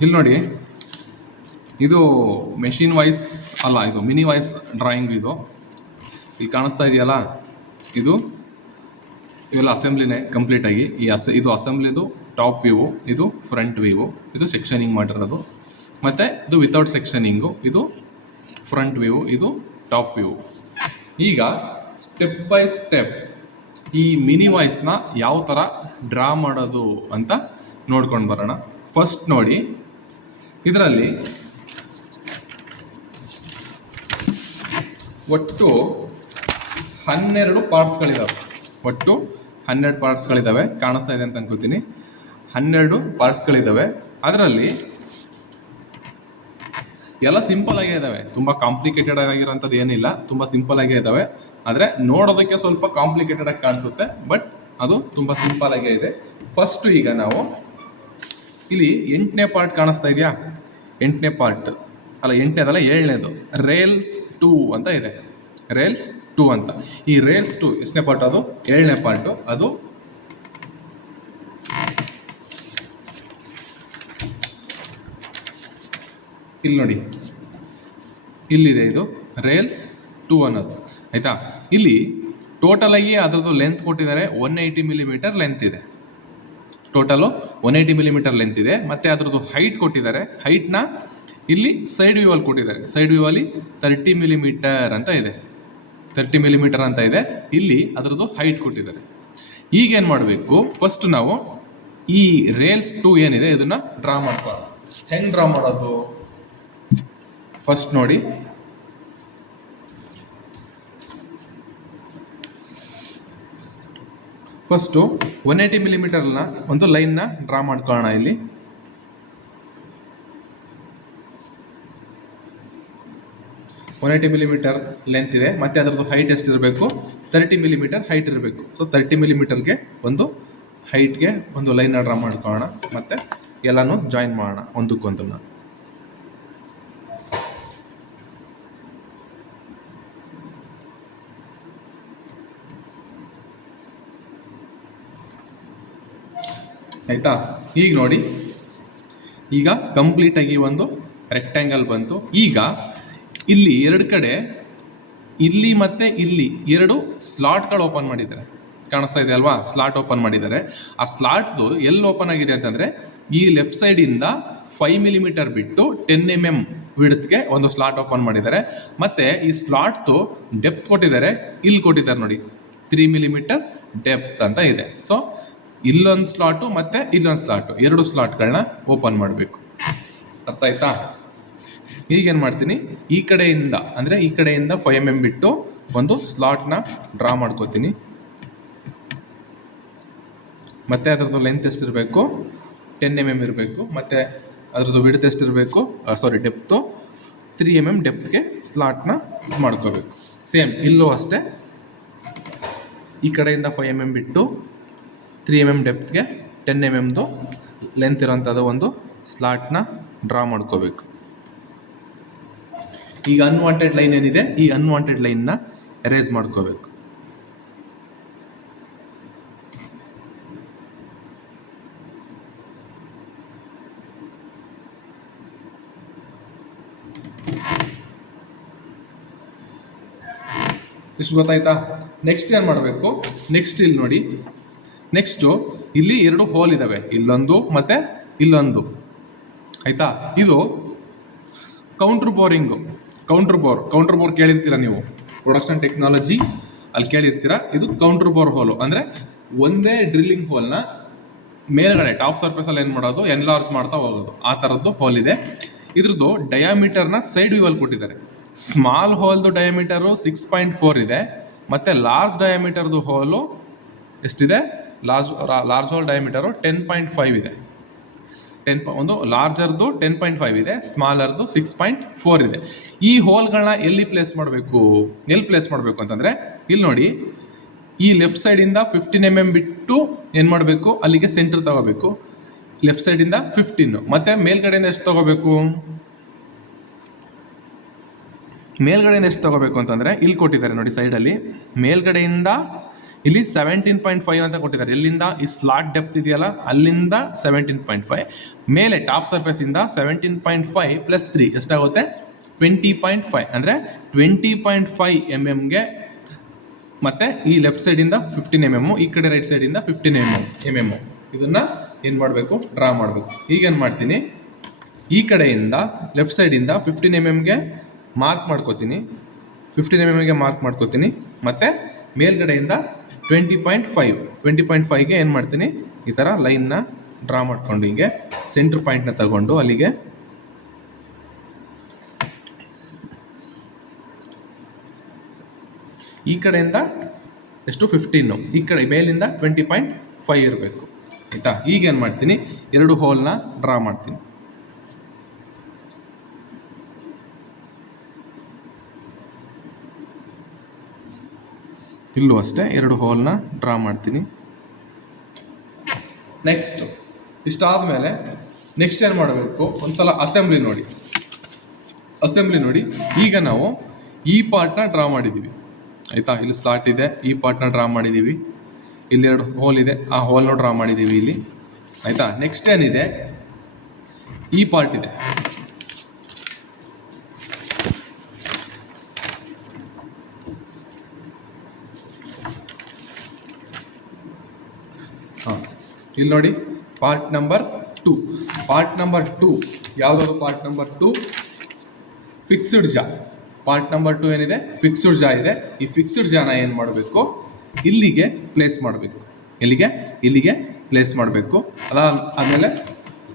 ಇಲ್ಲಿ ನೋಡಿ, ಇದು ಮೆಷಿನ್ ವಾಯ್ಸ್ ಅಲ್ಲ, ಇದು ಮಿನಿ ವಾಯ್ಸ್ ಡ್ರಾಯಿಂಗ್. ಇದು ಇಲ್ಲಿ ಕಾಣಿಸ್ತಾ ಇದೆಯಲ್ಲ, ಇವೆಲ್ಲ ಅಸೆಂಬ್ಲಿನೇ ಕಂಪ್ಲೀಟಾಗಿ. ಇದು ಅಸೆಂಬ್ಲಿದು ಟಾಪ್ ವ್ಯೂ, ಇದು ಫ್ರಂಟ್ ವ್ಯೂ, ಇದು ಸೆಕ್ಷನಿಂಗ್ ಮಾಡಿರೋದು. ಮತ್ತು ಇದು ವಿತೌಟ್ ಸೆಕ್ಷನಿಂಗು, ಇದು ಫ್ರಂಟ್ ವ್ಯೂ, ಇದು ಟಾಪ್ ವ್ಯೂ. ಈಗ ಸ್ಟೆಪ್ ಬೈ ಸ್ಟೆಪ್ ಈ ಮಿನಿ ವಾಯ್ಸ್ನ ಯಾವ ಥರ ಡ್ರಾ ಮಾಡೋದು ಅಂತ ನೋಡ್ಕೊಂಡು ಬರೋಣ. ಫಸ್ಟ್ ನೋಡಿ, ಇದರಲ್ಲಿ ಒಟ್ಟು 12 ಪಾರ್ಟ್ಸ್ಗಳಿದ್ದಾವೆ. ಒಟ್ಟು 12 ಪಾರ್ಟ್ಸ್ಗಳಿದ್ದಾವೆ. ಕಾಣಿಸ್ತಾ ಇದೆ ಅಂತ ಅನ್ಕೋತೀನಿ. 12 ಪಾರ್ಟ್ಸ್ಗಳಿದ್ದಾವೆ. ಅದರಲ್ಲಿ ಎಲ್ಲ ಸಿಂಪಲ್ ಆಗೇ ಇದ್ದಾವೆ, ತುಂಬ ಕಾಂಪ್ಲಿಕೇಟೆಡ್ ಆಗಿರೋಂಥದ್ದು ಏನಿಲ್ಲ, ತುಂಬ ಸಿಂಪಲ್ ಆಗೇ ಇದ್ದಾವೆ. ಆದರೆ ನೋಡೋದಕ್ಕೆ ಸ್ವಲ್ಪ ಕಾಂಪ್ಲಿಕೇಟೆಡ್ ಆಗಿ ಕಾಣಿಸುತ್ತೆ, ಬಟ್ ಅದು ತುಂಬ ಸಿಂಪಲ್ ಆಗೇ ಇದೆ. ಫಸ್ಟು ಈಗ ನಾವು ಇಲ್ಲಿ 8ನೇ ಪಾರ್ಟ್ ಕಾಣಿಸ್ತಾ ಇದೆಯಾ? 8ನೇ ಪಾರ್ಟ್ ಅಲ್ಲ, 8ನೇದಲ್ಲ, 7ನೇದು ರೇಲ್ಸ್ 2 ಅಂತ ಇದೆ. ರೇಲ್ಸ್ 2 ಅಂತ. ಈ ರೇಲ್ಸ್ 2 ಎಷ್ಟನೇ ಪಾರ್ಟ್? ಅದು 7ನೇ ಪಾರ್ಟು. ಅದು ಇಲ್ಲಿ ನೋಡಿ, ಇಲ್ಲಿದೆ, ಇದು ರೇಲ್ಸ್ 2 ಅನ್ನೋದು, ಆಯಿತಾ? ಇಲ್ಲಿ ಟೋಟಲ್ ಆಗಿ ಅದರದ್ದು ಲೆಂತ್ ಕೊಟ್ಟಿದ್ದಾರೆ, 180 ಮಿಲಿಮೀಟರ್ ಲೆಂತ್ ಇದೆ. ಟೋಟಲು 180 ಮಿಲಿಮೀಟರ್ ಲೆಂತ್ ಇದೆ. ಮತ್ತು ಅದರದ್ದು ಹೈಟ್ ಕೊಟ್ಟಿದ್ದಾರೆ. ಹೈಟ್ನ ಇಲ್ಲಿ ಸೈಡ್ ವ್ಯೂ ಅಲ್ಲಿ ಕೊಟ್ಟಿದ್ದಾರೆ. ಸೈಡ್ ವ್ಯೂ ಅಲ್ಲಿ 30 ಮಿಲಿಮೀಟರ್ ಅಂತ ಇದೆ. 30 ಮಿಲಿಮೀಟರ್ ಅಂತ ಇದೆ. ಇಲ್ಲಿ ಅದರದ್ದು ಹೈಟ್ ಕೊಟ್ಟಿದ್ದಾರೆ. ಈಗೇನು ಮಾಡಬೇಕು? ಫಸ್ಟ್ ನಾವು ಈ ರೇಲ್ಸ್ 2 ಏನಿದೆ ಇದನ್ನು ಡ್ರಾ ಮಾಡ್ಕೊಳ್ಳೋಣ. ಹೆಂಗೆ ಡ್ರಾ ಮಾಡೋದು? ಫಸ್ಟ್ ನೋಡಿ, ಫಸ್ಟು 180 ಮಿಲಿಮೀಟರ್ನ ಒಂದು ಲೈನ್ನ ಡ್ರಾ ಮಾಡ್ಕೊಳ್ಳೋಣ. ಇಲ್ಲಿ 180 ಮಿಲಿಮೀಟರ್ ಲೆಂತ್ ಇದೆ. ಮತ್ತು ಅದರದ್ದು ಹೈಟ್ ಎಷ್ಟಿರಬೇಕು? 30 ಮಿಲಿಮೀಟರ್ ಹೈಟ್ ಇರಬೇಕು. ಸೊ 30 ಮಿಲಿಮೀಟರ್ಗೆ ಒಂದು ಹೈಟ್ಗೆ ಒಂದು ಲೈನ್ನ ಡ್ರಾ ಮಾಡ್ಕೊಳ್ಳೋಣ. ಮತ್ತು ಎಲ್ಲನೂ ಜಾಯಿನ್ ಮಾಡೋಣ ಒಂದಕ್ಕೊಂದನ್ನು. ಆಯಿತಾ? ಈಗ ನೋಡಿ, ಈಗ ಕಂಪ್ಲೀಟಾಗಿ ಒಂದು ರೆಕ್ಟ್ಯಾಂಗಲ್ ಬಂತು. ಈಗ ಇಲ್ಲಿ 2 ಕಡೆ, ಇಲ್ಲಿ ಮತ್ತು ಇಲ್ಲಿ 2 ಸ್ಲಾಟ್ಗಳು ಓಪನ್ ಮಾಡಿದ್ದಾರೆ. ಕಾಣಿಸ್ತಾ ಇದೆ ಅಲ್ವಾ? ಸ್ಲಾಟ್ ಓಪನ್ ಮಾಡಿದ್ದಾರೆ. ಆ ಸ್ಲಾಟ್ದು ಎಲ್ಲಿ ಓಪನ್ ಆಗಿದೆ ಅಂತಂದರೆ, ಈ ಲೆಫ್ಟ್ ಸೈಡಿಂದ 5 ಮಿಲಿಮೀಟರ್ ಬಿಟ್ಟು 10 mm ವಿಡ್ತ್ಗೆ ಒಂದು ಸ್ಲಾಟ್ ಓಪನ್ ಮಾಡಿದ್ದಾರೆ. ಮತ್ತು ಈ ಸ್ಲಾಟ್ದು ಡೆಪ್ತ್ ಕೊಟ್ಟಿದ್ದಾರೆ, ಇಲ್ಲಿ ಕೊಟ್ಟಿದ್ದಾರೆ ನೋಡಿ, 3 ಮಿಲಿಮೀಟರ್ ಡೆಪ್ತ್ ಅಂತ ಇದೆ. ಸೊ ಇಲ್ಲೊಂದು ಸ್ಲಾಟು ಮತ್ತು ಇಲ್ಲೊಂದು ಸ್ಲಾಟು, 2 ಸ್ಲಾಟ್ಗಳನ್ನ ಓಪನ್ ಮಾಡಬೇಕು. ಅರ್ಥ ಆಯ್ತಾ? ಈಗೇನು ಮಾಡ್ತೀನಿ, ಈ ಕಡೆಯಿಂದ ಅಂದರೆ ಈ ಕಡೆಯಿಂದ 5 mm ಬಿಟ್ಟು ಒಂದು ಸ್ಲಾಟ್ನ ಡ್ರಾ ಮಾಡ್ಕೋತೀನಿ. ಮತ್ತು ಅದರದ್ದು ಲೆಂತ್ ಎಷ್ಟಿರಬೇಕು? 10 mm ಇರಬೇಕು. ಮತ್ತು ಅದರದ್ದು ವಿಡ್ತ್ ಎಷ್ಟಿರಬೇಕು? ಡೆಪ್ತು 3 mm ಡೆಪ್ತ್ಗೆ ಸ್ಲಾಟ್ನ ಮಾಡ್ಕೋಬೇಕು. ಸೇಮ್ ಇಲ್ಲೂ ಅಷ್ಟೇ, ಈ ಕಡೆಯಿಂದ 5 mm ಬಿಟ್ಟು 3 mm ಡೆಪ್ತ್ಗೆ 10 mmದು ಲೆಂತ್ ಇರೋಂಥದ್ದು ಒಂದು ಸ್ಲಾಟ್ನ ಡ್ರಾ ಮಾಡ್ಕೋಬೇಕು. ಈಗ ಅನ್ವಾಂಟೆಡ್ ಲೈನ್ ಏನಿದೆ, ಈ ಅನ್ವಾಂಟೆಡ್ ಲೈನ್ನ ಎರೇಸ್ ಮಾಡ್ಕೋಬೇಕು. ಇಷ್ಟು ಗೊತ್ತಾಯ್ತಾ? ನೆಕ್ಸ್ಟ್ ಏನು ಮಾಡಬೇಕು? ನೆಕ್ಸ್ಟ್ ಇಲ್ಲಿ ನೋಡಿ, ನೆಕ್ಸ್ಟು ಇಲ್ಲಿ 2 ಹೋಲ್ ಇದ್ದಾವೆ, ಇಲ್ಲೊಂದು ಮತ್ತು ಇಲ್ಲೊಂದು, ಆಯಿತಾ? ಇದು ಕೌಂಟ್ರ್ ಬೋರಿಂಗು. ಕೌಂಟ್ರ್ ಬೋರ್ ಕೇಳಿರ್ತೀರ ನೀವು, ಪ್ರೊಡಕ್ಷನ್ ಟೆಕ್ನಾಲಜಿ ಅಲ್ಲಿ ಕೇಳಿರ್ತೀರ. ಇದು ಕೌಂಟ್ರ್ ಬೋರ್ ಹೋಲು ಅಂದರೆ ಒಂದೇ ಡ್ರಿಲ್ಲಿಂಗ್ ಹೋಲ್ನ ಮೇಲ್ಗಡೆ ಟಾಪ್ ಸರ್ಫೇಸಲ್ಲಿ ಏನು ಮಾಡೋದು, ಎನ್ಲಾರ್ಜ್ ಮಾಡ್ತಾ ಹೋಗೋದು, ಆ ಥರದ್ದು ಹೋಲ್ ಇದೆ. ಇದ್ರದ್ದು ಡಯಾಮೀಟರ್ನ ಸೈಡ್ ವ್ಯೂವಲ್ಲಿ ಕೊಟ್ಟಿದ್ದಾರೆ. ಸ್ಮಾಲ್ ಹೋಲ್ದು ಡಯಾಮೀಟರು 6.4 ಇದೆ. ಮತ್ತು ಲಾರ್ಜ್ ಡಯಾಮೀಟರ್ದು ಹೋಲು ಎಷ್ಟಿದೆ? ಲಾರ್ಜ್ ಹೋಲ್ ಡಯಾಮೀಟರು 10.5 ಇದೆ. ಒಂದು ಲಾರ್ಜರ್ದು 10.5 ಇದೆ, ಸ್ಮಾಲರ್ದು 6.4 ಇದೆ. ಈ ಹೋಲ್ಗಳನ್ನ ಎಲ್ಲಿ ಪ್ಲೇಸ್ ಮಾಡಬೇಕು ಅಂತಂದರೆ, ಇಲ್ಲಿ ನೋಡಿ, ಈ ಲೆಫ್ಟ್ ಸೈಡಿಂದ 15 mm ಬಿಟ್ಟು ಏನು ಮಾಡಬೇಕು, ಅಲ್ಲಿಗೆ ಸೆಂಟರ್ ತಗೋಬೇಕು. ಲೆಫ್ಟ್ ಸೈಡಿಂದ 15, ಮತ್ತು ಮೇಲ್ಗಡೆಯಿಂದ ಎಷ್ಟು ತಗೋಬೇಕು? ಮೇಲ್ಗಡೆಯಿಂದ ಎಷ್ಟು ತಗೋಬೇಕು ಅಂತಂದರೆ, ಇಲ್ಲಿ ಕೊಟ್ಟಿದ್ದಾರೆ ನೋಡಿ ಸೈಡಲ್ಲಿ. ಮೇಲ್ಗಡೆಯಿಂದ ಇಲ್ಲಿ 17.5 ಅಂತ ಕೊಟ್ಟಿದ್ದಾರೆ. ಎಲ್ಲಿಂದ ಈ ಸ್ಲಾಟ್ ಡೆಪ್ತ್ ಇದೆಯಲ್ಲ ಅಲ್ಲಿಂದ 17.5, ಮೇಲೆ ಟಾಪ್ ಸರ್ಫೇಸಿಂದ 17.5 ಪ್ಲಸ್ 3 ಎಷ್ಟಾಗುತ್ತೆ 20.5, ಅಂದರೆ 20.5 mm ಮತ್ತೆ ಈ ಲೆಫ್ಟ್ ಸೈಡಿಂದ 15 mm, ಈ ಕಡೆ ರೈಟ್ ಸೈಡಿಂದ 15 mm. ಇದನ್ನ ಏನು ಮಾಡಬೇಕು, ಡ್ರಾ ಮಾಡಬೇಕು. ಈಗೇನು ಮಾಡ್ತೀನಿ, ಈ ಕಡೆಯಿಂದ ಲೆಫ್ಟ್ ಸೈಡಿಂದ 15 mm ಮಾರ್ಕ್ ಮಾಡ್ಕೋತೀನಿ, 15 mm ಮಾರ್ಕ್ ಮಾಡ್ಕೋತೀನಿ. ಮತ್ತು ಮೇಲ್ಗಡೆಯಿಂದ 20.5ಗೆ ಏನು ಮಾಡ್ತೀನಿ, ಈ ಥರ ಲೈನ್ನ ಡ್ರಾ ಮಾಡ್ಕೊಂಡು ಹಿಂಗೆ ಸೆಂಟ್ರ್ ಪಾಯಿಂಟ್ನ ತಗೊಂಡು ಅಲ್ಲಿಗೆ ಈ ಕಡೆಯಿಂದ ಎಷ್ಟು 15, ಈ ಕಡೆ ಮೇಲಿಂದ 20.5 ಇರಬೇಕು. ಆಯಿತಾ? ಈಗೇನು ಮಾಡ್ತೀನಿ, 2 ಹೋಲ್ನ ಡ್ರಾ ಮಾಡ್ತೀನಿ. ಇಲ್ಲೂ ಅಷ್ಟೇ 2 ಹೋಲ್ನ ಡ್ರಾ ಮಾಡ್ತೀನಿ. ನೆಕ್ಸ್ಟ್ ಇಷ್ಟಾದಮೇಲೆ ನೆಕ್ಸ್ಟ್ ಏನು ಮಾಡಬೇಕು, ಒಂದ್ಸಲ ಅಸೆಂಬ್ಲಿ ನೋಡಿ. ಈಗ ನಾವು ಈ ಪಾರ್ಟ್ನ ಡ್ರಾ ಮಾಡಿದ್ದೀವಿ. ಆಯಿತಾ? ಇಲ್ಲಿ ಸ್ಲಾಟ್ ಇದೆ, ಈ ಪಾರ್ಟ್ನ ಡ್ರಾ ಮಾಡಿದ್ದೀವಿ. ಇಲ್ಲಿ 2 ಹೋಲ್ ಇದೆ, ಆ ಹೋಲ್ನ ಡ್ರಾ ಮಾಡಿದ್ದೀವಿ ಇಲ್ಲಿ. ಆಯಿತಾ? ನೆಕ್ಸ್ಟ್ ಏನಿದೆ, ಈ ಪಾರ್ಟ್ ಇದೆ. ಇಲ್ಲಿ ನೋಡಿ, ಪಾರ್ಟ್ ನಂಬರ್ 2. ಯಾವುದಾದ್ರು ಪಾರ್ಟ್ ನಂಬರ್ 2 ಫಿಕ್ಸ್ಡ್ ಜಾ. ಪಾರ್ಟ್ ನಂಬರ್ 2 ಏನಿದೆ, ಫಿಕ್ಸ್ಡ್ ಜಾ ಇದೆ. ಈ ಫಿಕ್ಸ್ಡ್ ಜಾನ ಏನು ಮಾಡಬೇಕು, ಇಲ್ಲಿಗೆ ಪ್ಲೇಸ್ ಮಾಡಬೇಕು. ಇಲ್ಲಿಗೆ ಪ್ಲೇಸ್ ಮಾಡಬೇಕು. ಆದಮೇಲೆ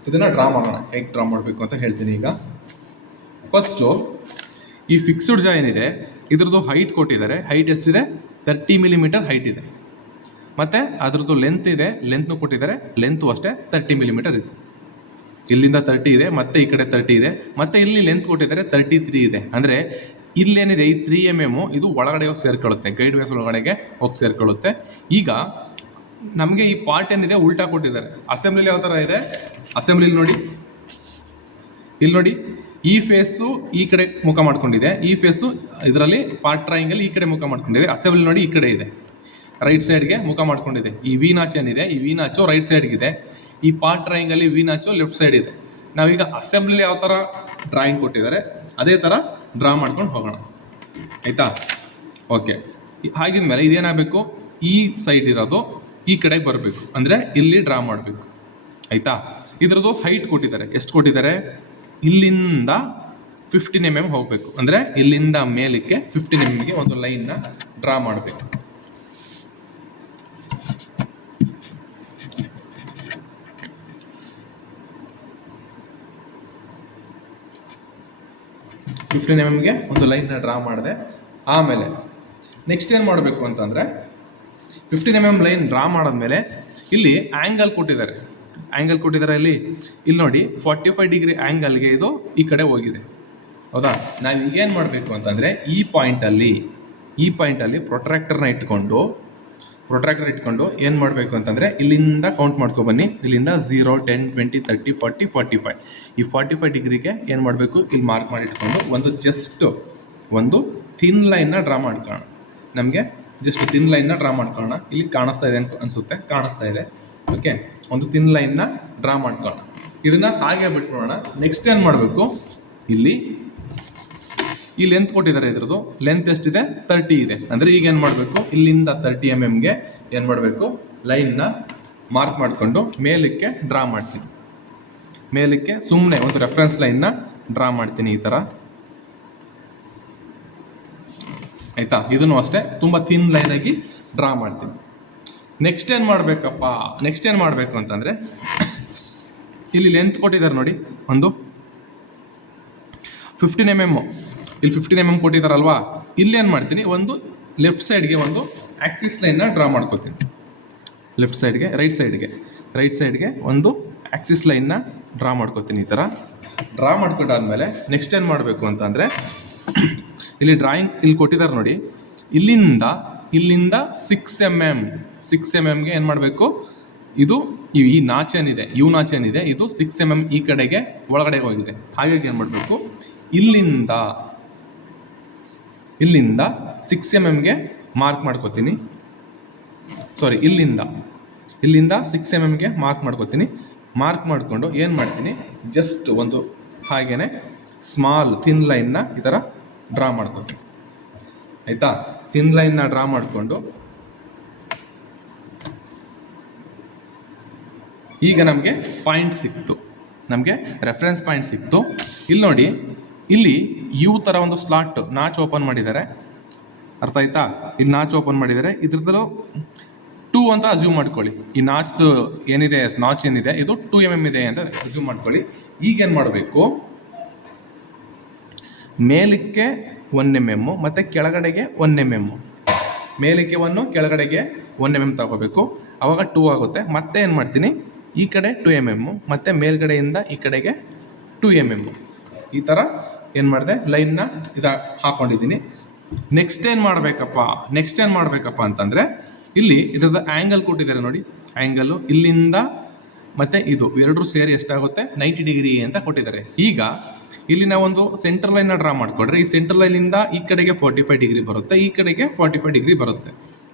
ಇದನ್ನು ಡ್ರಾ ಮಾಡೋಣ. ಹೇಗೆ ಡ್ರಾ ಮಾಡಬೇಕು ಅಂತ ಹೇಳ್ತೀನಿ. ಈಗ ಫಸ್ಟು ಈ ಫಿಕ್ಸ್ಡ್ ಜಾ ಏನಿದೆ ಇದ್ರದ್ದು ಹೈಟ್ ಕೊಟ್ಟಿದ್ದಾರೆ. ಹೈಟ್ ಎಷ್ಟಿದೆ, 30 mm ಹೈಟ್ ಇದೆ. ಮತ್ತು ಅದ್ರದ್ದು ಲೆಂತ್ ಇದೆ, ಲೆಂತ್ನು ಕೊಟ್ಟಿದ್ದಾರೆ. ಲೆಂತು ಅಷ್ಟೇ 30 mm ಇದೆ. ಇಲ್ಲಿಂದ 30 ಇದೆ, ಮತ್ತೆ ಈ ಕಡೆ 30 ಇದೆ, ಮತ್ತು ಇಲ್ಲಿ ಲೆಂತ್ ಕೊಟ್ಟಿದ್ದಾರೆ 33 ಇದೆ. ಅಂದರೆ ಇಲ್ಲೇನಿದೆ ಈ 3 mm ಇದು ಒಳಗಡೆ ಹೋಗಿ ಸೇರ್ಕೊಳ್ಳುತ್ತೆ, ಗೈಡ್ ವೇಸ್ ಒಳಗಡೆಗೆ ಹೋಗಿ ಸೇರ್ಕೊಳ್ಳುತ್ತೆ. ಈಗ ನಮಗೆ ಈ ಪಾರ್ಟ್ ಏನಿದೆ ಉಲ್ಟಾ ಕೊಟ್ಟಿದ್ದಾರೆ. ಅಸೆಂಬ್ಲಿಲಿ ಯಾವ ಥರ ಇದೆ, ಅಸೆಂಬ್ಲಿಲಿ ನೋಡಿ, ಇಲ್ಲಿ ನೋಡಿ, ಈ ಫೇಸು ಈ ಕಡೆ ಮುಖ ಮಾಡ್ಕೊಂಡಿದೆ, ಈ ಫೇಸು ಇದರಲ್ಲಿ ಪಾರ್ಟ್ ಟ್ರಯಾಂಗಲ್ ಈ ಕಡೆ ಮುಖ ಮಾಡ್ಕೊಂಡಿದೆ. ಅಸೆಂಬ್ಲಿ ನೋಡಿ ಈ ಕಡೆ ಇದೆ, ರೈಟ್ ಸೈಡ್ಗೆ ಮುಖ ಮಾಡ್ಕೊಂಡಿದೆ. ಈ ವಿ ನಾಚ್ ಏನಿದೆ, ಈ ವಿ ನಾಚು ರೈಟ್ ಸೈಡ್ಗಿದೆ. ಈ ಪಾರ್ಟ್ ಡ್ರಾಯಿಂಗಲ್ಲಿ ವಿ ನಾಚು ಲೆಫ್ಟ್ ಸೈಡ್ ಇದೆ. ನಾವೀಗ ಅಸೆಂಬ್ಲಿ ಯಾವ ಥರ ಡ್ರಾಯಿಂಗ್ ಕೊಟ್ಟಿದ್ದಾರೆ ಅದೇ ಥರ ಡ್ರಾ ಮಾಡ್ಕೊಂಡು ಹೋಗೋಣ. ಆಯಿತಾ? ಓಕೆ. ಹಾಗಿದ್ಮೇಲೆ ಇದೇನಾಗಬೇಕು, ಈ ಸೈಡ್ ಇರೋದು ಈ ಕಡೆಗೆ ಬರಬೇಕು, ಅಂದರೆ ಇಲ್ಲಿ ಡ್ರಾ ಮಾಡಬೇಕು. ಆಯಿತಾ? ಇದರದ್ದು ಹೈಟ್ ಕೊಟ್ಟಿದ್ದಾರೆ. ಎಷ್ಟು ಕೊಟ್ಟಿದ್ದಾರೆ, ಇಲ್ಲಿಂದ 15 mm ಹೋಗಬೇಕು. ಅಂದರೆ ಇಲ್ಲಿಂದ ಮೇಲಕ್ಕೆ 15 mm ಒಂದು ಲೈನ್ನ ಡ್ರಾ ಮಾಡಬೇಕು. ಫಿಫ್ಟೀನ್ mm ಒಂದು ಲೈನ್ನ ಡ್ರಾ ಮಾಡಿದೆ. ಆಮೇಲೆ ನೆಕ್ಸ್ಟ್ ಏನು ಮಾಡಬೇಕು ಅಂತಂದರೆ 15 mm ಲೈನ್ ಡ್ರಾ ಮಾಡಾದ್ಮೇಲೆ ಇಲ್ಲಿ ಆ್ಯಂಗಲ್ ಕೊಟ್ಟಿದ್ದಾರೆ. ಇಲ್ಲಿ ನೋಡಿ 45 ಡಿಗ್ರಿ ಆ್ಯಂಗಲ್ಗೆ ಇದು ಈ ಕಡೆ ಹೋಗಿದೆ. ಹೌದಾ? ನಾವು ಈಗೇನು ಮಾಡಬೇಕು ಅಂತಂದರೆ ಈ ಪಾಯಿಂಟಲ್ಲಿ ಪ್ರೊಟ್ರಾಕ್ಟರ್ನ ಇಟ್ಕೊಂಡು ಏನು ಮಾಡಬೇಕು ಅಂತಂದರೆ ಇಲ್ಲಿಂದ ಕೌಂಟ್ ಮಾಡ್ಕೊಬನ್ನಿ. ಇಲ್ಲಿಂದ 0, 10, 20, 30, 40, 45 ಈ 45 ಡಿಗ್ರಿಗೆ ಏನು ಮಾಡಬೇಕು, ಇಲ್ಲಿ ಮಾರ್ಕ್ ಮಾಡಿ ಇಟ್ಕೊಂಡು ಜಸ್ಟ್ ಒಂದು ಥಿನ್ ಲೈನ್ನ ಡ್ರಾ ಮಾಡ್ಕೊಳ್ಳೋಣ. ನಮಗೆ ಜಸ್ಟ್ ಥಿನ್ ಲೈನ್ನ ಡ್ರಾ ಮಾಡ್ಕೊಳ್ಳೋಣ. ಇಲ್ಲಿ ಕಾಣಿಸ್ತಾ ಇದೆ ಅನಿಸುತ್ತೆ, ಕಾಣಿಸ್ತಾ ಇದೆ. ಓಕೆ, ಒಂದು ಥಿನ್ ಲೈನ್ನ ಡ್ರಾ ಮಾಡ್ಕೊಳ್ಳೋಣ. ಇದನ್ನು ಹಾಗೆ ಬಿಟ್ಬಿಡೋಣ. ನೆಕ್ಸ್ಟ್ ಏನು ಮಾಡಬೇಕು, ಇಲ್ಲಿ ಈ ಲೆಂತ್ ಕೊಟ್ಟಿದ್ದಾರೆ. ಇದ್ರದ್ದು ಲೆಂತ್ ಎಷ್ಟಿದೆ, 30 ಇದೆ. ಅಂದರೆ ಈಗ ಏನು ಮಾಡಬೇಕು, ಇಲ್ಲಿಂದ 30 mm ಏನು ಮಾಡಬೇಕು, ಲೈನ್ನ ಮಾರ್ಕ್ ಮಾಡಿಕೊಂಡು ಮೇಲಕ್ಕೆ ಡ್ರಾ ಮಾಡ್ತೀನಿ. ಮೇಲಕ್ಕೆ ಸುಮ್ಮನೆ ಒಂದು ರೆಫರೆನ್ಸ್ ಲೈನ್ನ ಡ್ರಾ ಮಾಡ್ತೀನಿ ಈ ಥರ. ಆಯಿತಾ? ಇದನ್ನು ಅಷ್ಟೇ ತುಂಬ ಥಿನ್ ಲೈನಾಗಿ ಡ್ರಾ ಮಾಡ್ತೀನಿ. ನೆಕ್ಸ್ಟ್ ಏನು ಮಾಡಬೇಕು ಅಂತಂದರೆ ಇಲ್ಲಿ ಲೆಂತ್ ಕೊಟ್ಟಿದ್ದಾರೆ ನೋಡಿ, ಒಂದು 15 mm. ಇಲ್ಲಿ 15 mm ಕೊಟ್ಟಿದ್ದಾರಲ್ವಾ, ಇಲ್ಲೇನು ಮಾಡ್ತೀನಿ, ಒಂದು ಲೆಫ್ಟ್ ಸೈಡ್ಗೆ ಒಂದು ಆಕ್ಸಿಸ್ ಲೈನ್ನ ಡ್ರಾ ಮಾಡ್ಕೋತೀನಿ. ಲೆಫ್ಟ್ ಸೈಡ್ಗೆ ರೈಟ್ ಸೈಡ್ಗೆ ಒಂದು ಆಕ್ಸಿಸ್ ಲೈನ್ನ ಡ್ರಾ ಮಾಡ್ಕೋತೀನಿ. ಈ ಥರ ಡ್ರಾ ಮಾಡ್ಕೊಂಡಾದ್ಮೇಲೆ ನೆಕ್ಸ್ಟ್ ಏನು ಮಾಡಬೇಕು ಅಂತಂದರೆ ಇಲ್ಲಿ ಕೊಟ್ಟಿದ್ದಾರೆ ನೋಡಿ, ಇಲ್ಲಿಂದ 6 mm ಏನು ಮಾಡಬೇಕು, ಇದು ಈ ನಾಚೇನಿದೆ, ನಾಚೇನಿದೆ, ಇದು 6 mm ಈ ಕಡೆಗೆ ಒಳಗಡೆ ಹೋಗಿದೆ. ಹಾಗಾಗಿ ಏನು ಮಾಡಬೇಕು, ಇಲ್ಲಿಂದ 6 mm ಮಾರ್ಕ್ ಮಾಡ್ಕೋತೀನಿ. ಸಾರಿ ಇಲ್ಲಿಂದ 6 mm ಮಾರ್ಕ್ ಮಾಡ್ಕೋತೀನಿ. ಮಾರ್ಕ್ ಮಾಡಿಕೊಂಡು ಏನು ಮಾಡ್ತೀನಿ, ಜಸ್ಟ್ ಒಂದು ಹಾಗೇನೆ ಸ್ಮಾಲ್ ಥಿನ್ ಲೈನ್ನ ಈ ಥರ ಡ್ರಾ ಮಾಡ್ಕೋತೀನಿ. ಆಯಿತಾ? ಥಿನ್ ಲೈನ್ನ ಡ್ರಾ ಮಾಡಿಕೊಂಡು ಈಗ ನಮಗೆ ಪಾಯಿಂಟ್ ಸಿಕ್ತು, ನಮಗೆ ರೆಫರೆನ್ಸ್ ಪಾಯಿಂಟ್ ಸಿಕ್ತು. ಇಲ್ಲಿ ನೋಡಿ, ಇಲ್ಲಿ ಯು ಥರ ಒಂದು ಸ್ಲಾಟ್ ನಾಚ್ ಓಪನ್ ಮಾಡಿದ್ದಾರೆ, ಅರ್ಥ ಆಯ್ತಾ? ಇಲ್ಲಿ ನಾಚ್ ಓಪನ್ ಮಾಡಿದ್ದಾರೆ, ಇದ್ರದ್ದು 2 ಅಂತ ಅಸ್ಯೂಮ್ ಮಾಡ್ಕೊಳ್ಳಿ. ಈ ನಾಚ್ದು ಏನಿದೆ, ನಾಚ್ ಏನಿದೆ ಇದು 2 mm ಇದೆ ಅಂತ ಅಸ್ಯೂಮ್ ಮಾಡ್ಕೊಳ್ಳಿ. ಈಗೇನು ಮಾಡಬೇಕು, ಮೇಲಕ್ಕೆ 1 mm ಮತ್ತು ಕೆಳಗಡೆಗೆ 1 mm, ಮೇಲಕ್ಕೆ 1 ಕೆಳಗಡೆಗೆ 1 mm ತಗೋಬೇಕು, ಆವಾಗ 2 ಆಗುತ್ತೆ. ಮತ್ತೆ ಏನು ಮಾಡ್ತೀನಿ, ಈ ಕಡೆ 2 mm ಮತ್ತು ಮೇಲ್ಗಡೆಯಿಂದ ಈ ಕಡೆಗೆ 2 mm, ಈ ಥರ ಏನು ಮಾಡಿದೆ, ಲೈನ್ನ ಹಾಕ್ಕೊಂಡಿದ್ದೀನಿ. ನೆಕ್ಸ್ಟ್ ಏನು ಮಾಡಬೇಕಪ್ಪ ಅಂತಂದರೆ, ಇಲ್ಲಿ ಇದ್ರದ್ದು ಆ್ಯಂಗಲ್ ಕೊಟ್ಟಿದ್ದಾರೆ ನೋಡಿ, ಆ್ಯಂಗಲ್ಲು ಇಲ್ಲಿಂದ ಮತ್ತು ಇದು ಎರಡೂ ಸೇರಿ ಎಷ್ಟಾಗುತ್ತೆ, 90 ಡಿಗ್ರಿ ಅಂತ ಕೊಟ್ಟಿದ್ದಾರೆ. ಈಗ ಇಲ್ಲಿ ನಾವೊಂದು ಸೆಂಟರ್ ಲೈನ್ನ ಡ್ರಾ ಮಾಡಿಕೊಂಡ್ರೆ, ಈ ಸೆಂಟರ್ ಲೈನಿಂದ ಈ ಕಡೆಗೆ 45 ಡಿಗ್ರಿ ಬರುತ್ತೆ, ಈ ಕಡೆಗೆ 45 ಡಿಗ್ರಿ ಬರುತ್ತೆ,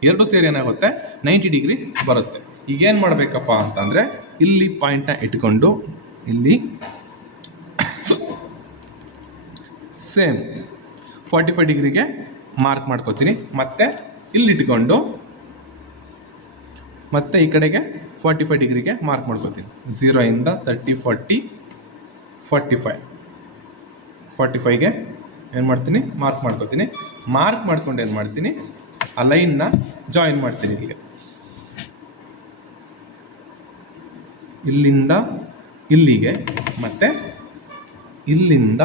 ಎರಡು ಸೇರಿ ಏನಾಗುತ್ತೆ 90 ಡಿಗ್ರಿ ಬರುತ್ತೆ. ಈಗೇನು ಮಾಡಬೇಕಪ್ಪ ಅಂತಂದರೆ, ಇಲ್ಲಿ ಪಾಯಿಂಟ್ನ ಇಟ್ಕೊಂಡು ಇಲ್ಲಿ ಸೇಮ್ 45 ಡಿಗ್ರಿಗೆ ಮಾರ್ಕ್ ಮಾಡ್ಕೋತೀನಿ. ಮತ್ತೆ ಇಲ್ಲಿಟ್ಕೊಂಡು ಮತ್ತೆ ಈ ಕಡೆಗೆ 45 ಡಿಗ್ರಿಗೆ ಮಾರ್ಕ್ ಮಾಡ್ಕೋತೀನಿ. 0 ಇಂದ 30 40 45 45ಗೆ ಏನು ಮಾಡ್ತೀನಿ, ಮಾರ್ಕ್ ಮಾಡ್ಕೋತೀನಿ. ಮಾರ್ಕ್ ಮಾಡ್ಕೊಂಡು ಏನು ಮಾಡ್ತೀನಿ, ಆ ಲೈನ್ನ ಜಾಯಿನ್ ಮಾಡ್ತೀನಿ ಇಲ್ಲಿಗೆ. ಇಲ್ಲಿಂದ ಇಲ್ಲಿಗೆ ಮತ್ತು ಇಲ್ಲಿಂದ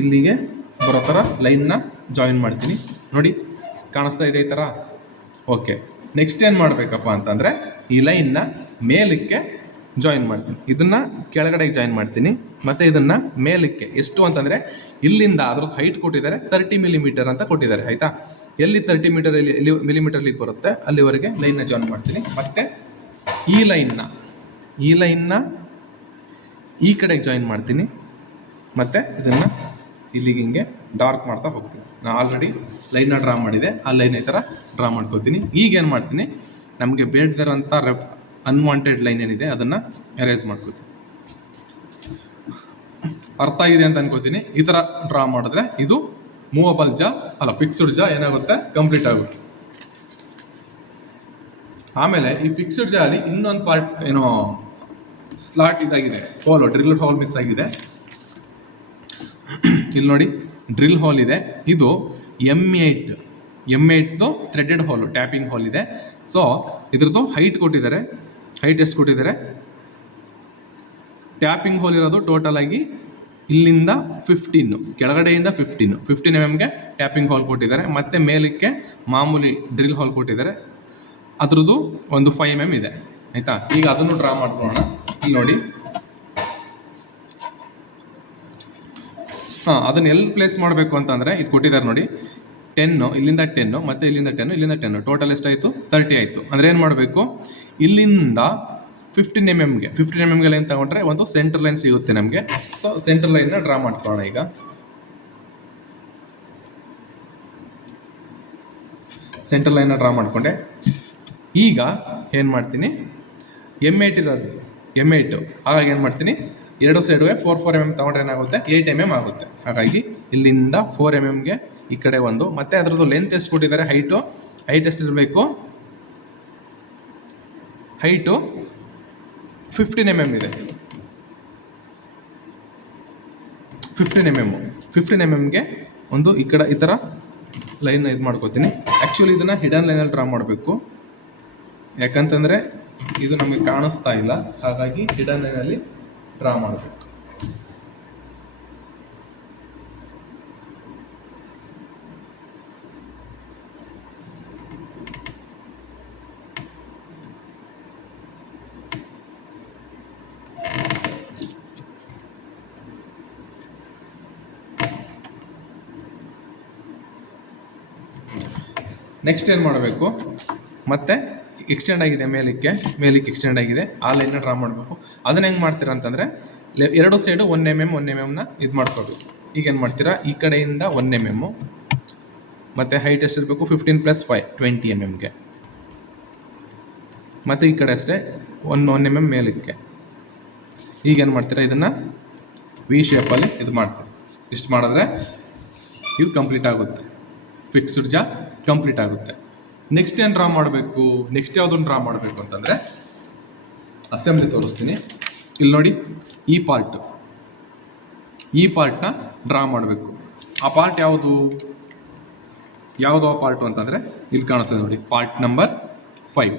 ಇಲ್ಲಿಗೆ ಬರೋ ಥರ ಲೈನ್ನ ಜಾಯಿನ್ ಮಾಡ್ತೀನಿ. ನೋಡಿ, ಕಾಣಿಸ್ತಾ ಇದೆ ಈ ಥರ? ಓಕೆ. ನೆಕ್ಸ್ಟ್ ಏನು ಮಾಡಬೇಕಪ್ಪ ಅಂತಂದರೆ, ಈ ಲೈನ್ನ ಮೇಲಕ್ಕೆ ಜಾಯಿನ್ ಮಾಡ್ತೀನಿ, ಇದನ್ನು ಕೆಳಗಡೆಗೆ ಜಾಯಿನ್ ಮಾಡ್ತೀನಿ, ಮತ್ತು ಇದನ್ನು ಮೇಲಕ್ಕೆ ಎಷ್ಟು ಅಂತಂದರೆ, ಇಲ್ಲಿಂದ ಅದ್ರದ್ದು ಹೈಟ್ ಕೊಟ್ಟಿದ್ದಾರೆ 30 mm ಅಂತ ಕೊಟ್ಟಿದ್ದಾರೆ. ಆಯಿತಾ? ಎಲ್ಲಿ 30 ಮಿಲಿಮೀಟರ್ಲಿಗೆ ಬರುತ್ತೆ ಅಲ್ಲಿವರೆಗೆ ಲೈನ್ನ ಜಾಯಿನ್ ಮಾಡ್ತೀನಿ. ಮತ್ತು ಈ ಲೈನ್ನ ಈ ಕಡೆಗೆ ಜಾಯಿನ್ ಮಾಡ್ತೀನಿ, ಮತ್ತು ಇದನ್ನು ಇಲ್ಲಿಗೆ ಹಿಂಗೆ ಡಾರ್ಕ್ ಮಾಡ್ತಾ ಹೋಗ್ತೀನಿ. ನಾನು ಆಲ್ರೆಡಿ ಲೈನ್ನ ಡ್ರಾ ಮಾಡಿದೆ, ಆ ಲೈನ್ ಈ ಥರ ಡ್ರಾ ಮಾಡ್ಕೋತೀನಿ. ಈಗೇನು ಮಾಡ್ತೀನಿ, ನಮಗೆ ಬೇಡದಿರೋಂಥ ಅನ್ವಾಂಟೆಡ್ ಲೈನ್ ಏನಿದೆ ಅದನ್ನು ಎರೇಸ್ ಮಾಡ್ಕೋತೀನಿ. ಅರ್ಥ ಆಗಿದೆ ಅಂತ ಅನ್ಕೋತೀನಿ. ಈ ಥರ ಡ್ರಾ ಮಾಡಿದ್ರೆ ಇದು ಮೂವಬಲ್ ಜಾ ಅಲ್ಲ, ಫಿಕ್ಸ್ಡ್ ಜಾ ಏನಾಗುತ್ತೆ, ಕಂಪ್ಲೀಟ್ ಆಗುತ್ತೆ. ಆಮೇಲೆ ಈ ಫಿಕ್ಸ್ಡ್ ಜಾ ಅಲ್ಲಿ ಇನ್ನೊಂದು ಪಾರ್ಟ್ ಏನೋ ಸ್ಲಾಟ್ ಇದಾಗಿದೆ, ಹೋಲ್, ಡ್ರಿಲ್ ಹೋಲ್ ಮಿಸ್ ಆಗಿದೆ. ಇಲ್ಲಿ ನೋಡಿ, ಡ್ರಿಲ್ ಹೋಲ್ ಇದೆ, ಇದು M8 ಥ್ರೆಡೆಡ್ ಹೋಲು, ಟ್ಯಾಪಿಂಗ್ ಹೋಲ್ ಇದೆ. ಸೊ ಇದ್ರದ್ದು ಹೈಟ್ ಕೊಟ್ಟಿದ್ದಾರೆ. ಹೈಟ್ ಎಷ್ಟು ಕೊಟ್ಟಿದ್ದಾರೆ, ಟ್ಯಾಪಿಂಗ್ ಹೋಲ್ ಇರೋದು ಟೋಟಲ್ ಆಗಿ ಇಲ್ಲಿಂದ 15, ಕೆಳಗಡೆಯಿಂದ 15 mm ಟ್ಯಾಪಿಂಗ್ ಹೋಲ್ ಕೊಟ್ಟಿದ್ದಾರೆ. ಮತ್ತು ಮೇಲಕ್ಕೆ ಮಾಮೂಲಿ ಡ್ರಿಲ್ ಹೋಲ್ ಕೊಟ್ಟಿದ್ದಾರೆ, ಅದ್ರದ್ದು ಒಂದು 5 mm ಇದೆ. ಆಯಿತಾ? ಈಗ ಅದನ್ನು ಡ್ರಾ ಮಾಡ್ಕೊಳ್ಳೋಣ. ಇಲ್ಲಿ ನೋಡಿ, ಅದನ್ನು ಎಲ್ಲಿ ಪ್ಲೇಸ್ ಮಾಡಬೇಕು ಅಂತಂದರೆ, ಇದು ಕೊಟ್ಟಿದ್ದಾರೆ ನೋಡಿ, 10 ಇಲ್ಲಿಂದ 10 ಮತ್ತು ಇಲ್ಲಿಂದ 10 ಇಲ್ಲಿಂದ 10, ಟೋಟಲ್ ಎಷ್ಟಾಯಿತು, 30 ಆಯಿತು. ಅಂದರೆ ಏನು ಮಾಡಬೇಕು, ಇಲ್ಲಿಂದ 15 mm ಲೈನ್ ತಗೊಂಡ್ರೆ ಒಂದು ಸೆಂಟರ್ ಲೈನ್ ಸಿಗುತ್ತೆ ನಮಗೆ. ಸೊ ಸೆಂಟರ್ ಲೈನ್ನ ಡ್ರಾ ಮಾಡ್ಕೊಳ್ಳೋಣ. ಈಗ ಸೆಂಟರ್ ಲೈನ್ನ ಡ್ರಾ ಮಾಡಿಕೊಂಡೆ. ಈಗ ಏನು ಮಾಡ್ತೀನಿ, M8 ಇರೋದು M8, ಹಾಗಾಗಿ ಏನು ಮಾಡ್ತೀನಿ, ಎರಡು ಸೈಡುವೆ 4 mm ತಗೊಂಡ್ರೆ ಏನಾಗುತ್ತೆ, 8 mm ಆಗುತ್ತೆ. ಹಾಗಾಗಿ ಇಲ್ಲಿಂದ 4 mmಗೆ ಈ ಕಡೆ ಒಂದು, ಮತ್ತು ಅದರದ್ದು ಲೆಂತ್ ಎಷ್ಟು ಕೊಟ್ಟಿದ್ದಾರೆ, ಹೈಟ್ ಎಷ್ಟಿರಬೇಕು, ಹೈಟು 15 mm ಇದೆ. 15 mmಗೆ ಒಂದು ಈ ಕಡೆ ಈ ಥರ ಲೈನ್ ಇದು ಮಾಡ್ಕೋತೀನಿ. ಆ್ಯಕ್ಚುಲಿ ಇದನ್ನು ಹಿಡನ್ ಲೈನಲ್ಲಿ ಡ್ರಾ ಮಾಡಬೇಕು, ಯಾಕಂತಂದರೆ ಇದು ನಮಗೆ ಕಾಣಿಸ್ತಾ ಇಲ್ಲ, ಹಾಗಾಗಿ ಹಿಡನ್ ಲೈನಲ್ಲಿ ಡ್ರಾ ಮಾಡಬೇಕು. ನೆಕ್ಸ್ಟ್ ಏನು ಮಾಡಬೇಕು, ಮತ್ತೆ ಎಕ್ಸ್ಟೆಂಡ್ ಆಗಿದೆ, ಮೇಲಕ್ಕೆ ಎಕ್ಸ್ಟೆಂಡ್ ಆಗಿದೆ, ಆ ಲೈನ್ನ ಡ್ರಾ ಮಾಡಬೇಕು. ಅದನ್ನ ಹೆಂಗೆ ಮಾಡ್ತೀರಾ ಅಂತಂದರೆ, ಎರಡು ಸೈಡು 1 mm ನ ಇದು ಮಾಡ್ಕೋಬೇಕು. ಈಗ ಏನು ಮಾಡ್ತೀರಾ, ಈ ಕಡೆಯಿಂದ 1 mm ಮತ್ತು ಹೈಟ್ ಎಷ್ಟಿರಬೇಕು 15 + 5 20 mm ಮತ್ತು ಈ ಕಡೆ ಅಷ್ಟೇ 1 mm ಮೇಲಕ್ಕೆ. ಈಗೇನು ಮಾಡ್ತೀರಾ, ಇದನ್ನು ವಿ ಶೇಪಲ್ಲಿ ಇದು ಮಾಡ್ತೀರಾ. ಇಷ್ಟು ಮಾಡಿದ್ರೆ ಇದು ಕಂಪ್ಲೀಟ್ ಆಗುತ್ತೆ, ಫಿಕ್ಸ್ಡ್ ಜಾ ಕಂಪ್ಲೀಟ್ ಆಗುತ್ತೆ. ನೆಕ್ಸ್ಟ್ ಏನು ಡ್ರಾ ಮಾಡಬೇಕು, ನೆಕ್ಸ್ಟ್ ಯಾವುದನ್ನು ಡ್ರಾ ಮಾಡಬೇಕು ಅಂತಂದರೆ ಅಸೆಂಬ್ಲಿ ತೋರಿಸ್ತೀನಿ. ಇಲ್ಲಿ ನೋಡಿ, ಈ ಪಾರ್ಟ್ನ ಡ್ರಾ ಮಾಡಬೇಕು. ಆ ಪಾರ್ಟ್ ಯಾವುದು ಆ ಪಾರ್ಟು ಅಂತಂದರೆ ಇಲ್ಲಿ ಕಾಣಿಸ್ತದೆ ನೋಡಿ, ಪಾರ್ಟ್ ನಂಬರ್ 5.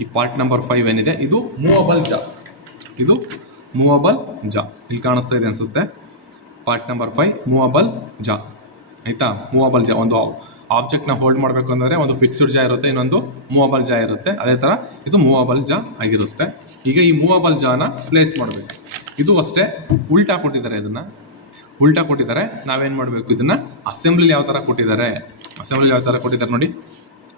ಈ ಪಾರ್ಟ್ ನಂಬರ್ 5 ಏನಿದೆ ಇದು ಮೂವಬಲ್ ಜಾ. ಇಲ್ಲಿ ಕಾಣಿಸ್ತಾ ಇದೆ ಅನಿಸುತ್ತೆ. ಪಾರ್ಟ್ ನಂಬರ್ 5 ಮೂವಬಲ್ ಜಾ. ಆಯಿತಾ, ಮೂವಬಲ್ ಜಾ. ಒಂದು ಆಬ್ಜೆಕ್ಟ್ನ ಹೋಲ್ಡ್ ಮಾಡಬೇಕು ಅಂದರೆ ಒಂದು ಫಿಕ್ಸ್ಡ್ ಜಾ ಇರುತ್ತೆ, ಇನ್ನೊಂದು ಮೂವಬಲ್ ಜಾ ಇರುತ್ತೆ. ಅದೇ ಥರ ಇದು ಮೂವಬಲ್ ಜಾ ಆಗಿರುತ್ತೆ. ಈಗ ಈ ಮೂವಬಲ್ ಜಾನ ಪ್ಲೇಸ್ ಮಾಡಬೇಕು. ಇದು ಅಷ್ಟೇ ಉಲ್ಟಾ ಕೊಟ್ಟಿದ್ದಾರೆ. ನಾವೇನು ಮಾಡಬೇಕು, ಇದನ್ನು ಅಸೆಂಬ್ಲಿ ಯಾವ ಥರ ಕೊಟ್ಟಿದ್ದಾರೆ ನೋಡಿ.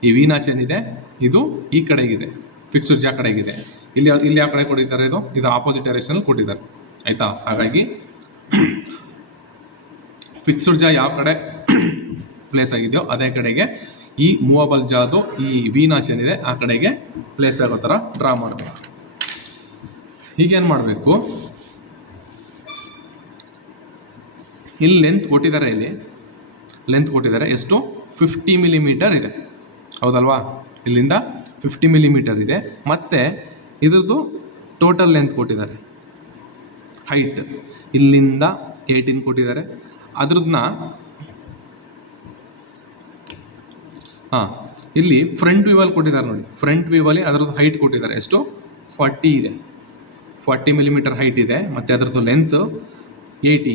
ಈ ವಿ ನಾಚ್ ಏನಿದೆ ಇದು ಈ ಕಡೆಗಿದೆ, ಫಿಕ್ಸ್ಡ್ ಜಾ ಕಡೆಗಿದೆ. ಇಲ್ಲಿ ಯಾವ ಕಡೆ ಕೊಟ್ಟಿದ್ದಾರೆ, ಇದು ಆಪೋಸಿಟ್ ಡೈರೆಕ್ಷನಲ್ಲಿ ಕೊಟ್ಟಿದ್ದಾರೆ. ಆಯಿತಾ, ಹಾಗಾಗಿ ಫಿಕ್ಸ್ಡ್ ಜಾ ಯಾವ ಕಡೆ ಪ್ಲೇಸ್ ಆಗಿದೆಯೋ ಅದೇ ಕಡೆಗೆ ಈ ಮೂವಬಲ್ ಜಾದು ಈ ವಿ ನಾಚ್ ಏನಿದೆ ಆ ಕಡೆಗೆ ಪ್ಲೇಸ್ ಆಗೋ ಥರ ಡ್ರಾ ಮಾಡಬೇಕು. ಹೀಗೇನು ಮಾಡಬೇಕು, ಇಲ್ಲಿ ಲೆಂತ್ ಕೊಟ್ಟಿದ್ದಾರೆ. ಎಷ್ಟು 50 mm ಇದೆ, ಹೌದಲ್ವಾ? ಇಲ್ಲಿಂದ 50 mm ಇದೆ. ಮತ್ತು ಇದ್ರದ್ದು ಟೋಟಲ್ ಲೆಂತ್ ಕೊಟ್ಟಿದ್ದಾರೆ, ಹೈಟ್ ಇಲ್ಲಿಂದ 18 ಕೊಟ್ಟಿದ್ದಾರೆ. ಅದ್ರದ್ದನ್ನ ಇಲ್ಲಿ ಫ್ರಂಟ್ ವ್ಯೂವಲ್ಲಿ ಕೊಟ್ಟಿದ್ದಾರೆ ನೋಡಿ. ಫ್ರಂಟ್ ವ್ಯೂವಲ್ಲಿ ಅದರದ್ದು ಹೈಟ್ ಕೊಟ್ಟಿದ್ದಾರೆ. ಎಷ್ಟು 40 ಇದೆ, 40 mm ಹೈಟ್ ಇದೆ. ಮತ್ತು ಅದರದ್ದು ಲೆಂತ್ 80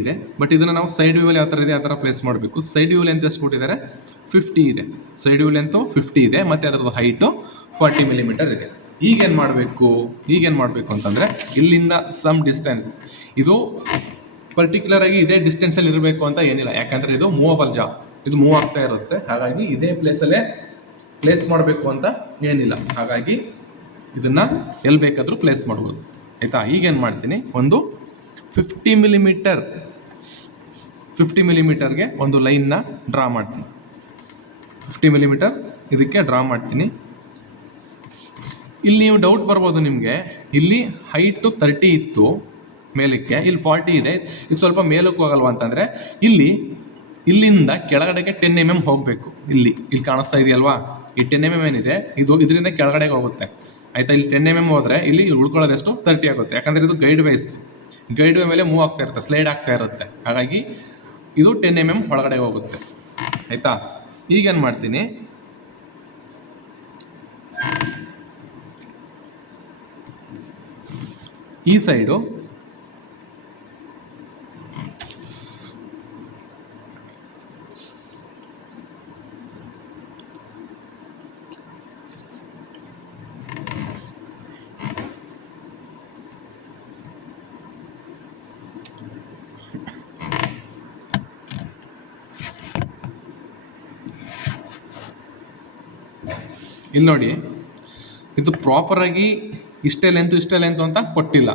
ಇದೆ. ಬಟ್ ಇದನ್ನು ನಾವು ಸೈಡ್ ವ್ಯೂವಲ್ಲಿ ಯಾವ ಥರ ಇದೆ ಆ ಥರ ಪ್ಲೇಸ್ ಮಾಡಬೇಕು. ಸೈಡ್ ವ್ಯೂ ಲೆಂತ್ ಎಷ್ಟು ಕೊಟ್ಟಿದ್ದಾರೆ 50 ಇದೆ. ಸೈಡ್ ವ್ಯೂ ಲೆಂತು 50 ಇದೆ ಮತ್ತು ಅದರದ್ದು ಹೈಟು 40 mm ಇದೆ. ಈಗೇನು ಮಾಡಬೇಕು ಅಂತಂದರೆ ಇಲ್ಲಿಂದ ಸಮ್ ಡಿಸ್ಟೆನ್ಸ್, ಇದು ಪರ್ಟಿಕ್ಯುಲರ್ ಆಗಿ ಇದೇ ಡಿಸ್ಟೆನ್ಸಲ್ಲಿ ಇರಬೇಕು ಅಂತ ಏನಿಲ್ಲ. ಯಾಕಂದರೆ ಇದು ಮೂವಬಲ್ ಜಾ, ಇದು ಮೂವ್ ಆಗ್ತಾ ಇರುತ್ತೆ. ಹಾಗಾಗಿ ಇದೇ ಪ್ಲೇಸಲ್ಲೇ ಪ್ಲೇಸ್ ಮಾಡಬೇಕು ಅಂತ ಏನಿಲ್ಲ. ಹಾಗಾಗಿ ಇದನ್ನು ಎಲ್ಲಿ ಬೇಕಾದರೂ ಪ್ಲೇಸ್ ಮಾಡ್ಬೋದು. ಆಯಿತಾ, ಈಗೇನು ಮಾಡ್ತೀನಿ, ಒಂದು 50 mm ಒಂದು ಲೈನ್ನ ಡ್ರಾ ಮಾಡ್ತೀನಿ. 50 mm ಇದಕ್ಕೆ ಡ್ರಾ ಮಾಡ್ತೀನಿ. ಇಲ್ಲಿ ನೀವು ಡೌಟ್ ಬರ್ಬೋದು ನಿಮಗೆ, ಇಲ್ಲಿ ಹೈಟು 30 ಇತ್ತು ಮೇಲಕ್ಕೆ, ಇಲ್ಲಿ 40 ಇದೆ, ಇದು ಸ್ವಲ್ಪ ಮೇಲಕ್ಕೆ ಹೋಗಲ್ವಾ ಅಂತಂದರೆ ಇಲ್ಲಿಂದ ಕೆಳಗಡೆಗೆ 10 mm ಹೋಗಬೇಕು. ಇಲ್ಲಿ ಕಾಣಿಸ್ತಾ ಇದೆಯಲ್ವಾ, ಈ 10 mm ಏನಿದೆ ಇದು ಇದರಿಂದ ಕೆಳಗಡೆಗೆ ಹೋಗುತ್ತೆ. ಆಯಿತಾ, ಇಲ್ಲಿ 10 mm ಹೋದರೆ ಇಲ್ಲಿ ಉಳ್ಕೊಳ್ಳೋದೆಷ್ಟು 30 ಆಗುತ್ತೆ. ಯಾಕಂದರೆ ಇದು ಗೈಡ್ ವೇ ಮೇಲೆ ಮೂವ್ ಆಗ್ತಾ ಇರುತ್ತೆ, ಸ್ಲೈಡ್ ಆಗ್ತಾ ಇರುತ್ತೆ. ಹಾಗಾಗಿ ಇದು 10 mm ಒಳಗಡೆ ಹೋಗುತ್ತೆ. ಆಯಿತಾ, ಈಗೇನು ಮಾಡ್ತೀನಿ, ಈ ಸೈಡು ಇಲ್ಲಿ ನೋಡಿ, ಇದು ಪ್ರಾಪರಾಗಿ ಇಷ್ಟೇ ಲೆಂತ್ ಅಂತ ಕೊಟ್ಟಿಲ್ಲ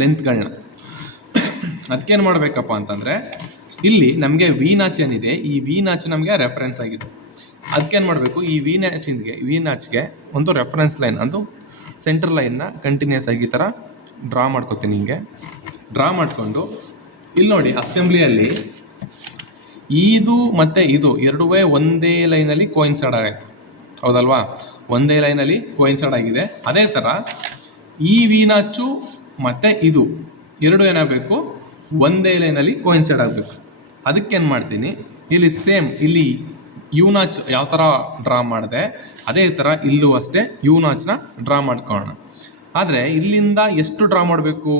ಲೆಂತ್ಗಳನ್ನ. ಅದಕ್ಕೇನು ಮಾಡಬೇಕಪ್ಪ ಅಂತಂದರೆ ಇಲ್ಲಿ ನಮಗೆ ವಿ ನಾಚ್ ಏನಿದೆ, ಈ ವಿ ನಾಚ್ ನಮಗೆ ರೆಫರೆನ್ಸ್ ಆಗಿದೆ. ಅದಕ್ಕೇನು ಮಾಡಬೇಕು, ಈ ವಿ ನಾಚ್ಗೆ ಒಂದು ರೆಫರೆನ್ಸ್ ಲೈನ್, ಅದು ಸೆಂಟ್ರ್ ಲೈನ್ನ ಕಂಟಿನ್ಯೂಸ್ ಆಗಿ ಈ ಥರ ಡ್ರಾ ಮಾಡ್ಕೊತೀನಿ. ಹಿಂಗೆ ಡ್ರಾ ಮಾಡಿಕೊಂಡು ಇಲ್ಲಿ ನೋಡಿ, ಅಸೆಂಬ್ಲಿಯಲ್ಲಿ ಇದು ಮತ್ತು ಇದು ಎರಡೂ ಒಂದೇ ಲೈನಲ್ಲಿ ಕೋಯಿನ್ಸೈಡ್ ಆಗಾಯ್ತು, ಹೌದಲ್ವಾ? ಒಂದೇ ಲೈನಲ್ಲಿ ಕೋಯಿನ್ಸೈಡ್ ಆಗಿದೆ. ಅದೇ ಥರ ಈ ವಿ ನಾಚು ಮತ್ತು ಇದು ಎರಡು ಏನಾಗಬೇಕು, ಒಂದೇ ಲೈನಲ್ಲಿ ಕೋಯಿನ್ಸೈಡ್ ಆಗಬೇಕು. ಅದಕ್ಕೇನು ಮಾಡ್ತೀನಿ, ಇಲ್ಲಿ ಸೇಮ್ ಇಲ್ಲಿ ಯು ನಾಚ್ ಯಾವ ಥರ ಡ್ರಾ ಮಾಡಿದೆ ಅದೇ ಥರ ಇಲ್ಲೂ ಅಷ್ಟೇ ಯು ನಾಚ್ನ ಡ್ರಾ ಮಾಡ್ಕೊಳ್ಳೋಣ. ಆದರೆ ಇಲ್ಲಿಂದ ಎಷ್ಟು ಡ್ರಾ ಮಾಡಬೇಕು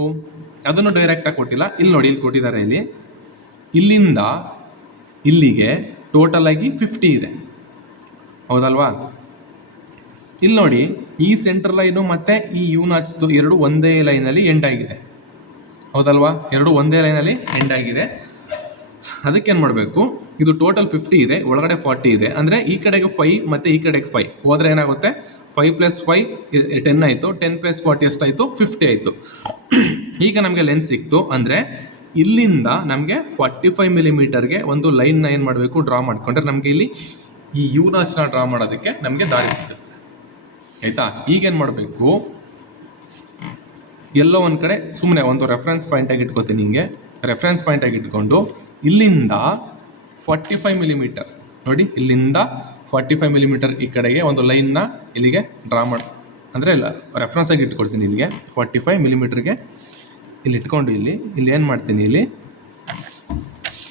ಅದನ್ನು ಡೈರೆಕ್ಟಾಗಿ ಕೊಟ್ಟಿಲ್ಲ. ಇಲ್ಲಿ ನೋಡಿ, ಇಲ್ಲಿ ಕೊಟ್ಟಿದ್ದಾರೆ. ಇಲ್ಲಿಂದ ಇಲ್ಲಿಗೆ ಟೋಟಲಾಗಿ 50 ಇದೆ, ಹೌದಲ್ವಾ? ಇಲ್ಲಿ ನೋಡಿ, ಈ ಸೆಂಟ್ರ್ ಲೈನು ಮತ್ತು ಈ ಯು ನಾಚ್ದು ಎರಡು ಒಂದೇ ಲೈನಲ್ಲಿ ಎಂಡ್ ಆಗಿದೆ, ಹೌದಲ್ವಾ? ಎರಡು ಒಂದೇ ಲೈನಲ್ಲಿ ಎಂಡ್ ಆಗಿದೆ. ಅದಕ್ಕೇನು ಮಾಡಬೇಕು, ಇದು ಟೋಟಲ್ 50 ಇದೆ, ಒಳಗಡೆ 40 ಇದೆ. ಅಂದರೆ ಈ ಕಡೆಗೆ 5 ಮತ್ತು ಈ ಕಡೆಗೆ 5 ಹೋದರೆ ಏನಾಗುತ್ತೆ, 5 + 5 10 ಆಯಿತು, 10 + 40 ಎಷ್ಟಾಯಿತು 50 ಆಯಿತು. ಈಗ ನಮಗೆ ಲೆಂತ್ ಸಿಕ್ತು. ಅಂದರೆ ಇಲ್ಲಿಂದ ನಮಗೆ 45 ಮಿಲಿಮೀಟರ್ಗೆ ಒಂದು ಲೈನ್ನ ಏನು ಮಾಡಬೇಕು, ಡ್ರಾ ಮಾಡಿಕೊಂಡ್ರೆ ನಮಗೆ ಇಲ್ಲಿ ಈ ಯು ನಾಚ್ನ ಡ್ರಾ ಮಾಡೋದಕ್ಕೆ ನಮಗೆ ದಾರಿ ಸಿಗುತ್ತೆ. ಆಯಿತಾ? ಈಗೇನು ಮಾಡಬೇಕು, ಎಲ್ಲೋ ಒಂದು ಕಡೆ ಸುಮ್ಮನೆ ಒಂದು ರೆಫರೆನ್ಸ್ ಪಾಯಿಂಟಾಗಿ ಇಟ್ಕೋತೀನಿ. ಹಿಂಗೆ ರೆಫರೆನ್ಸ್ ಪಾಯಿಂಟಾಗಿ ಇಟ್ಕೊಂಡು ಇಲ್ಲಿಂದ 45 ಮಿಲಿಮೀಟರ್ ನೋಡಿ, ಇಲ್ಲಿಂದ 45 ಮಿಲಿಮೀಟರ್ ಈ ಕಡೆಗೆ ಒಂದು ಲೈನ್ನ ಇಲ್ಲಿಗೆ ಡ್ರಾ ಮಾಡಿ, ಅಂದರೆ ರೆಫರೆನ್ಸ್ ಆಗಿ ಇಟ್ಕೊಳ್ತೀನಿ. ಇಲ್ಲಿಗೆ 45 ಮಿಲಿಮೀಟರ್ಗೆ ಇಲ್ಲಿ ಇಟ್ಕೊಂಡು ಇಲ್ಲಿ ಏನು ಮಾಡ್ತೀನಿ, ಇಲ್ಲಿ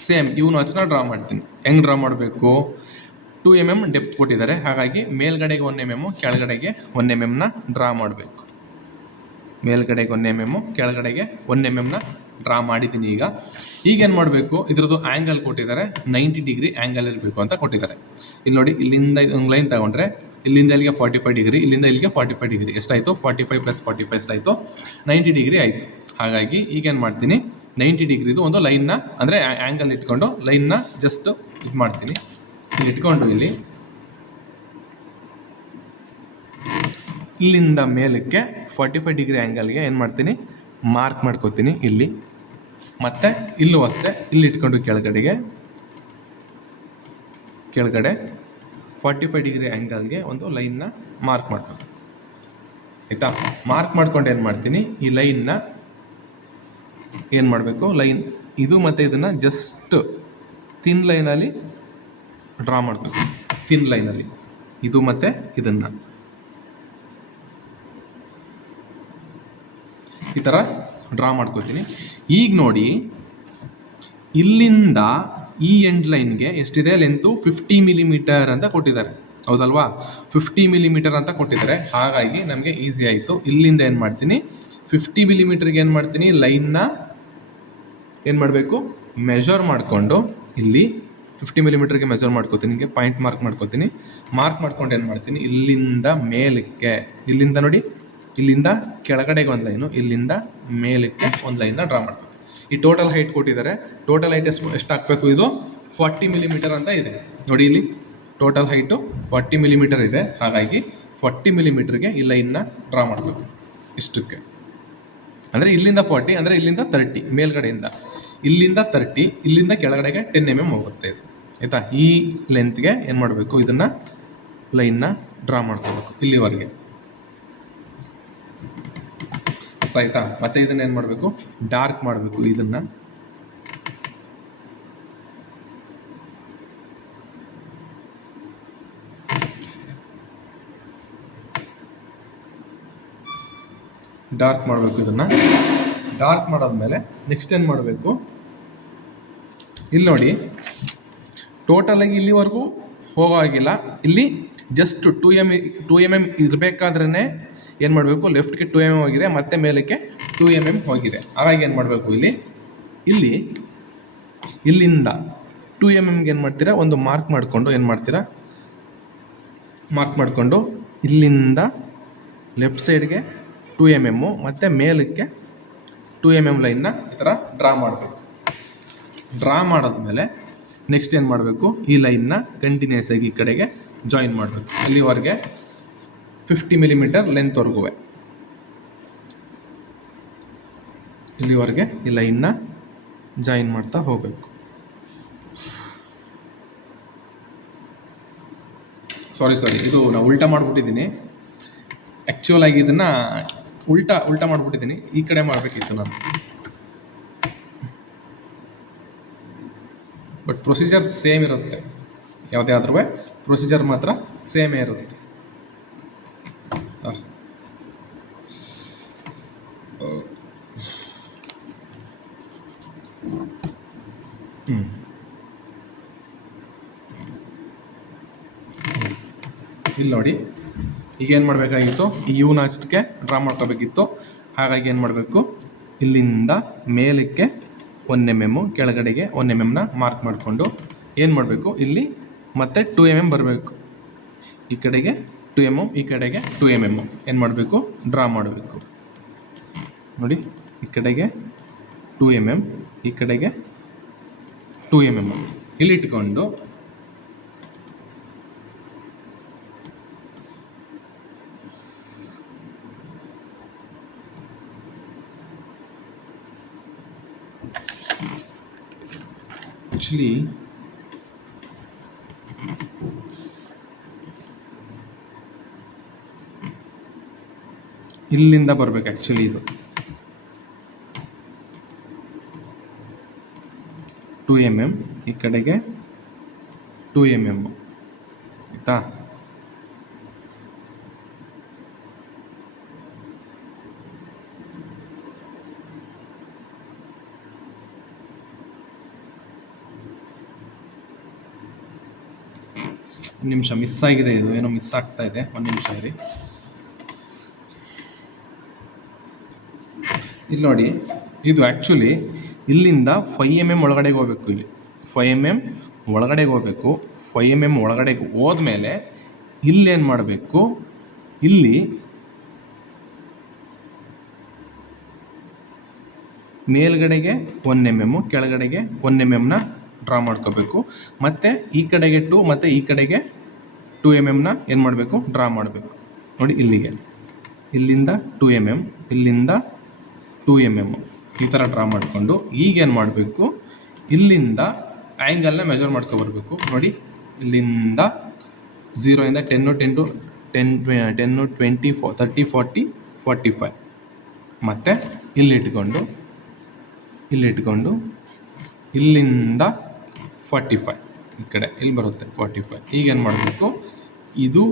ಸೇಮ್ ಯು ನಾಚ್ನ ಡ್ರಾ ಮಾಡ್ತೀನಿ. ಹೆಂಗೆ ಡ್ರಾ ಮಾಡಬೇಕು, 2 mm ಡೆಪ್ತ್ ಕೊಟ್ಟಿದ್ದಾರೆ, ಹಾಗಾಗಿ ಮೇಲ್ಗಡೆಗೆ 1 mm, ಕೆಳಗಡೆಗೆ 1 mm ಡ್ರಾ ಮಾಡಬೇಕು. ಮೇಲ್ಗಡೆಗೆ 1 mm, ಕೆಳಗಡೆಗೆ 1 mm ಡ್ರಾ ಮಾಡಿದ್ದೀನಿ. ಈಗೇನು ಮಾಡಬೇಕು, ಇದ್ರದ್ದು ಆ್ಯಂಗಲ್ ಕೊಟ್ಟಿದ್ದಾರೆ, 90 ಡಿಗ್ರಿ ಆ್ಯಂಗಲ್ ಇರಬೇಕು ಅಂತ ಕೊಟ್ಟಿದ್ದಾರೆ. ಇಲ್ಲಿ ನೋಡಿ, ಇಲ್ಲಿಂದ ಒಂದು ಲೈನ್ ತಗೊಂಡ್ರೆ ಇಲ್ಲಿಂದ ಇಲ್ಲಿಗೆ 45 ಡಿಗ್ರಿ, ಇಲ್ಲಿಂದ ಇಲ್ಲಿಗೆ 45 ಡಿಗ್ರಿ, ಎಷ್ಟಾಯಿತು, 45 + 45 ಎಷ್ಟಾಯಿತು, 90 ಡಿಗ್ರಿ ಆಯಿತು. ಹಾಗಾಗಿ ಈಗೇನು ಮಾಡ್ತೀನಿ, 90 ಡಿಗ್ರಿದು ಒಂದು ಲೈನ್ನ, ಅಂದರೆ ಆ್ಯಂಗಲ್ ಇಟ್ಕೊಂಡು ಲೈನ್ನ ಜಸ್ಟ್ ಇದು ಮಾಡ್ತೀನಿ. ಇಲ್ಲಿ ಇಟ್ಕೊಂಡು ಇಲ್ಲಿಂದ ಮೇಲಕ್ಕೆ 45 ಡಿಗ್ರಿ ಆ್ಯಂಗಲ್ಗೆ ಏನು ಮಾಡ್ತೀನಿ, ಮಾರ್ಕ್ ಮಾಡ್ಕೋತೀನಿ ಇಲ್ಲಿ. ಮತ್ತು ಇಲ್ಲೂ ಅಷ್ಟೇ, ಇಲ್ಲಿ ಇಟ್ಕೊಂಡು ಕೆಳಗಡೆ 45 ಡಿಗ್ರಿ ಆ್ಯಂಗಲ್ಗೆ ಒಂದು ಲೈನ್ನ ಮಾರ್ಕ್ ಮಾಡ್ತೀನಿ. ಆಯಿತಾ? ಮಾರ್ಕ್ ಮಾಡ್ಕೊಂಡು ಏನು ಮಾಡ್ತೀನಿ, ಈ ಲೈನ್ನ ಏನು ಮಾಡಬೇಕು, ಲೈನ್ ಇದು ಮತ್ತು ಇದನ್ನು ಜಸ್ಟ್ ಥಿನ್ ಲೈನಲ್ಲಿ ಡ್ರಾ ಮಾಡಬೇಕು. ಥಿನ್ ಲೈನಲ್ಲಿ ಇದು ಮತ್ತು ಇದನ್ನು ಈ ಥರ ಡ್ರಾ ಮಾಡ್ಕೋತೀನಿ. ಈಗ ನೋಡಿ, ಇಲ್ಲಿಂದ ಈ ಎಂಡ್ ಲೈನ್ಗೆ ಎಷ್ಟಿದೆ ಲೆಂತು, 50 ಮಿಲಿಮೀಟರ್ ಅಂತ ಕೊಟ್ಟಿದ್ದಾರೆ, ಹೌದಲ್ವಾ? 50 ಮಿಲಿಮೀಟರ್ ಅಂತ ಕೊಟ್ಟಿದ್ದಾರೆ. ಹಾಗಾಗಿ ನಮಗೆ ಈಸಿ ಆಯಿತು. ಇಲ್ಲಿಂದ ಏನು ಮಾಡ್ತೀನಿ, 50 ಮಿಲಿಮೀಟರ್ಗೆ ಏನು ಮಾಡ್ತೀನಿ, ಲೈನ್ನ ಏನು ಮಾಡಬೇಕು, ಮೆಷರ್ ಮಾಡಿಕೊಂಡು ಇಲ್ಲಿ 50 ಮಿಲಿಮೀಟರ್ಗೆ ಮೆಷರ್ ಮಾಡ್ಕೋತೀನಿ. ಹಿಂಗೆ ಪಾಯಿಂಟ್ ಮಾರ್ಕ್ ಮಾಡ್ಕೋತೀನಿ. ಮಾರ್ಕ್ ಮಾಡ್ಕೊಂಡು ಏನು ಮಾಡ್ತೀನಿ, ಇಲ್ಲಿಂದ ಮೇಲಕ್ಕೆ, ಇಲ್ಲಿಂದ ನೋಡಿ, ಇಲ್ಲಿಂದ ಕೆಳಗಡೆಗೆ ಒಂದು ಲೈನು, ಇಲ್ಲಿಂದ ಮೇಲಕ್ಕೆ ಒಂದು ಲೈನ್ನ ಡ್ರಾ ಮಾಡ್ಕೋತೀನಿ. ಈ ಟೋಟಲ್ ಹೈಟ್ ಕೊಟ್ಟಿದ್ದಾರೆ, ಟೋಟಲ್ ಹೈಟ್ ಎಷ್ಟು ಹಾಕಬೇಕು, ಇದು 40 ಮಿಲಿಮೀಟರ್ ಅಂತ ಇದೆ ನೋಡಿ. ಇಲ್ಲಿ ಟೋಟಲ್ ಹೈಟು 40 ಮಿಲಿಮೀಟರ್ ಇದೆ. ಹಾಗಾಗಿ 40 ಮಿಲಿಮೀಟರ್ಗೆ ಈ ಲೈನ್ನ ಡ್ರಾ ಮಾಡ್ಕೋತೀನಿ ಇಷ್ಟಕ್ಕೆ. ಅಂದರೆ ಇಲ್ಲಿಂದ 40, ಅಂದರೆ ಇಲ್ಲಿಂದ 30, ಮೇಲ್ಗಡೆಯಿಂದ ಇಲ್ಲಿಂದ 30, ಇಲ್ಲಿಂದ ಕೆಳಗಡೆಗೆ 10 mm ಹೋಗುತ್ತೆ ಇದು. ಆಯಿತಾ? ಈ ಲೆಂತ್ಗೆ ಏನು ಮಾಡಬೇಕು, ಇದನ್ನು ಲೈನ್ನ ಡ್ರಾ ಮಾಡ್ಕೋಬೇಕು ಇಲ್ಲಿವರೆಗೆ. ಆಯಿತಾ? ಮತ್ತು ಇದನ್ನು ಏನು ಮಾಡಬೇಕು, ಡಾರ್ಕ್ ಮಾಡಬೇಕು. ಇದನ್ನು ಡಾರ್ಕ್ ಮಾಡಬೇಕು. ಇದನ್ನು ಡಾರ್ಕ್ ಮಾಡಾದ್ಮೇಲೆ ನೆಕ್ಸ್ಟ್ ಏನು ಮಾಡಬೇಕು, ಇಲ್ಲಿ ನೋಡಿ, ಟೋಟಲಾಗಿ ಇಲ್ಲಿವರೆಗೂ ಹೋಗೋ ಆಗಿಲ್ಲ. ಇಲ್ಲಿ ಜಸ್ಟ್ 2 mm ಇರಬೇಕಾದ್ರೇ ಏನು ಮಾಡಬೇಕು, ಲೆಫ್ಟ್ಗೆ 2 mm ಹೋಗಿದೆ, ಮತ್ತು ಮೇಲಕ್ಕೆ 2 mm ಹೋಗಿದೆ. ಹಾಗಾಗಿ ಏನು ಮಾಡಬೇಕು, ಇಲ್ಲಿಂದ 2 mm ಏನು ಮಾಡ್ತೀರಾ, ಒಂದು ಮಾರ್ಕ್ ಮಾಡಿಕೊಂಡು ಏನು ಮಾಡ್ತೀರಾ, ಮಾರ್ಕ್ ಮಾಡಿಕೊಂಡು ಇಲ್ಲಿಂದ ಲೆಫ್ಟ್ ಸೈಡ್ಗೆ 2 mm ಮತ್ತು ಮೇಲಕ್ಕೆ 2 mm ಲೈನ್ನ ಈ ಥರ ಡ್ರಾ ಮಾಡಬೇಕು. ಡ್ರಾ ಮಾಡಾದ್ಮೇಲೆ ನೆಕ್ಸ್ಟ್ ಏನು ಮಾಡಬೇಕು, ಈ ಲೈನ್ನ ಕಂಟಿನ್ಯೂಸ್ ಆಗಿ ಈ ಕಡೆಗೆ ಜಾಯಿನ್ ಮಾಡಬೇಕು. ಇಲ್ಲಿವರೆಗೆ 50 ಮಿಲಿಮೀಟರ್ ಲೆಂತ್ವರೆಗೂ ಇಲ್ಲಿವರೆಗೆ ಈ ಲೈನ್ನ ಜಾಯಿನ್ ಮಾಡ್ತಾ ಹೋಗಬೇಕು. ಸಾರಿ ಇದು ನಾನು ಉಲ್ಟಾ ಮಾಡಿಬಿಟ್ಟಿದ್ದೀನಿ. ಆ್ಯಕ್ಚುಲ್ ಆಗಿ ಇದನ್ನು ಉಲ್ಟಾ ಮಾಡಿಬಿಟ್ಟಿದ್ದೀನಿ. ಈ ಕಡೆ ಮಾಡಬೇಕಿತ್ತು ನಾನು, ಬಟ್ ಪ್ರೊಸೀಜರ್ ಸೇಮ್ ಇರುತ್ತೆ. ಯಾವುದೇ ಆದ್ರೂ ಪ್ರೊಸೀಜರ್ ಮಾತ್ರ ಸೇಮೇ ಇರುತ್ತೆ. ಇಲ್ಲಿ ನೋಡಿ, ಈಗೇನು ಮಾಡಬೇಕಾಗಿತ್ತು, ಈ ಯು ನಾಚ್ಗೆ ಡ್ರಾ ಮಾಡ್ಕೋಬೇಕಿತ್ತು. ಹಾಗಾಗಿ ಏನು ಮಾಡಬೇಕು, ಇಲ್ಲಿಂದ ಮೇಲಕ್ಕೆ 1 mm, ಕೆಳಗಡೆಗೆ 1 mm ಮಾರ್ಕ್ ಮಾಡಿಕೊಂಡು ಏನು ಮಾಡಬೇಕು, ಇಲ್ಲಿ ಮತ್ತೆ 2 mm ಬರಬೇಕು. ಈ ಕಡೆಗೆ 2 mm, ಈ ಕಡೆಗೆ 2 mm ಏನು ಮಾಡಬೇಕು, ಡ್ರಾ ಮಾಡಬೇಕು. ನೋಡಿ, ಈ ಕಡೆಗೆ 2 mm, ಈ ಕಡೆಗೆ 2 mm ಇಲ್ಲಿ ಇಟ್ಕೊಂಡು ಆ್ಯಕ್ಚುಲಿ ಇಲ್ಲಿಂದ ಬರಬೇಕು. ಆ್ಯಕ್ಚುಲಿ ಇದು 2 mm, ಈ ಕಡೆಗೆ 2 mm ಆಯಿತಾ. ನಿಮಿಷ ಮಿಸ್ ಆಗಿದೆ, ಇದು ಏನೋ ಮಿಸ್ ಆಗ್ತಾ ಇದೆ, ಒಂದು ನಿಮಿಷ ಇರಿ. ಇಲ್ಲಿ ನೋಡಿ, ಇದು ಆ್ಯಕ್ಚುಲಿ ಇಲ್ಲಿಂದ 5 mm ಒಳಗಡೆಗೆ ಹೋಗ್ಬೇಕು. ಇಲ್ಲಿ 5 mm ಒಳಗಡೆಗೆ ಹೋಗ್ಬೇಕು. 5 mm ಒಳಗಡೆಗೆ ಹೋದ್ಮೇಲೆ ಇಲ್ಲೇನು ಮಾಡಬೇಕು, ಇಲ್ಲಿ ಮೇಲ್ಗಡೆಗೆ 1 mm, ಕೆಳಗಡೆಗೆ 1 mm ಡ್ರಾ ಮಾಡ್ಕೋಬೇಕು. ಮತ್ತು ಈ ಕಡೆಗೆ 2 ಮತ್ತು ಈ ಕಡೆಗೆ 2 mm ಏನು ಮಾಡಬೇಕು, ಡ್ರಾ ಮಾಡಬೇಕು. ನೋಡಿ ಇಲ್ಲಿಗೆ, ಇಲ್ಲಿಂದ 2 mm, ಇಲ್ಲಿಂದ 2 mm ಈ ಥರ ಡ್ರಾ ಮಾಡಿಕೊಂಡು ಈಗೇನು ಮಾಡಬೇಕು, ಇಲ್ಲಿಂದ ಆ್ಯಂಗಲ್ನ ಮೆಜರ್ ಮಾಡ್ಕೊಬರ್ಬೇಕು. ನೋಡಿ ಇಲ್ಲಿಂದ 0ಇಂದ 10, 20, 30, 40, 45 ಮತ್ತು ಇಲ್ಲಿಟ್ಕೊಂಡು ಇಲ್ಲಿಂದ 45 ಈ ಕಡೆ ಇಲ್ಲಿ ಬರುತ್ತೆ 45. ಈಗೇನು ಮಾಡಬೇಕು, ಇದು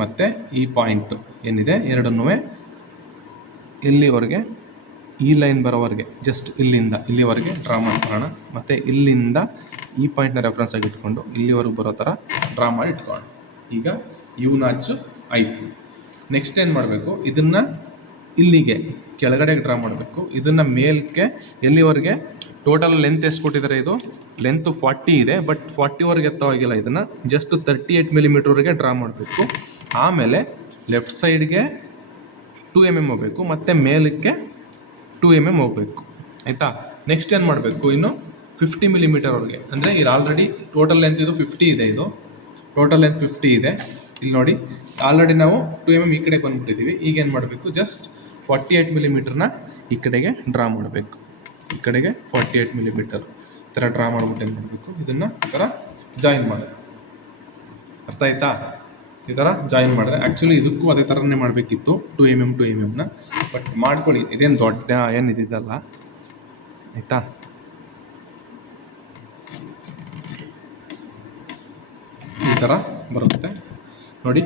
ಮತ್ತು ಈ ಪಾಯಿಂಟು ಏನಿದೆ ಎರಡನ್ನೂ ಇಲ್ಲಿವರೆಗೆ, ಈ ಲೈನ್ ಬರೋವರೆಗೆ ಜಸ್ಟ್ ಇಲ್ಲಿಂದ ಇಲ್ಲಿವರೆಗೆ ಡ್ರಾ ಮಾಡ್ಕೊಳ್ಳೋಣ. ಮತ್ತು ಇಲ್ಲಿಂದ ಈ ಪಾಯಿಂಟ್ನ ರೆಫರೆನ್ಸ್ ಆಗಿ ಇಟ್ಕೊಂಡು ಇಲ್ಲಿವರೆಗೆ ಬರೋ ಥರ ಡ್ರಾ ಮಾಡಿ ಇಟ್ಕೊಳ್ಳೋಣ. ಈಗ ಯು ನಾಚು ಆಯಿತು. ನೆಕ್ಸ್ಟ್ ಏನು ಮಾಡಬೇಕು, ಇದನ್ನು ಇಲ್ಲಿಗೆ ಕೆಳಗಡೆಗೆ ಡ್ರಾ ಮಾಡಬೇಕು. ಇದನ್ನು ಮೇಲಕ್ಕೆ ಎಲ್ಲಿವರೆಗೆ, ಟೋಟಲ್ ಲೆಂತ್ ಎಷ್ಟು ಕೊಟ್ಟಿದ್ದಾರೆ, ಇದು ಲೆಂತು 40 ಇದೆ, ಬಟ್ 40ವರೆಗೆ ಎತ್ತವಾಗಿಲ್ಲ. ಇದನ್ನು ಜಸ್ಟ್ 38 mm ಡ್ರಾ ಮಾಡಬೇಕು. ಆಮೇಲೆ ಲೆಫ್ಟ್ ಸೈಡ್ಗೆ 2 mm ಹೋಗಬೇಕು, ಮತ್ತು ಮೇಲಕ್ಕೆ 2 mm ಹೋಗಬೇಕು. ಆಯಿತಾ. ನೆಕ್ಸ್ಟ್ ಏನು ಮಾಡಬೇಕು, ಇನ್ನು 50 mm ಅಂದರೆ ಇಲ್ಲಿ ಆಲ್ರೆಡಿ ಟೋಟಲ್ ಲೆಂತ್ ಇದು 50 ಇದೆ, ಇದು ಟೋಟಲ್ ಲೆಂತ್ 50 ಇದೆ. ಇಲ್ಲಿ ನೋಡಿ ಆಲ್ರೆಡಿ ನಾವು 2 mm ಈ ಕಡೆಗೆ ಬಂದುಬಿಟ್ಟಿದ್ದೀವಿ. ಈಗೇನು ಮಾಡಬೇಕು, ಜಸ್ಟ್ 48 mm ಈ ಕಡೆಗೆ ಡ್ರಾ ಮಾಡಬೇಕು. ಈ ಕಡೆಗೆ 48 mm ಈ ಥರ ಡ್ರಾ ಮಾಡಿಬಿಟ್ಟು ಏನು ಮಾಡಬೇಕು, ಇದನ್ನು ಈ ಥರ ಜಾಯಿನ್ ಮಾಡೋದು. ಅರ್ಥ ಆಯ್ತಾ. ಈ ಥರ ಜಾಯಿನ್ ಮಾಡಿದ್ರೆ ಆ್ಯಕ್ಚುಲಿ ಇದಕ್ಕೂ ಅದೇ ಥರನೇ ಮಾಡಬೇಕಿತ್ತು, 2 mm ಬಟ್ ಮಾಡ್ಕೊಳ್ಳಿ, ಇದೇನು ದೊಡ್ಡ ಏನು ಇದಿದಲ್ಲ. ಆಯಿತಾ. ಈ ಥರ ಬರುತ್ತೆ ನೋಡಿ.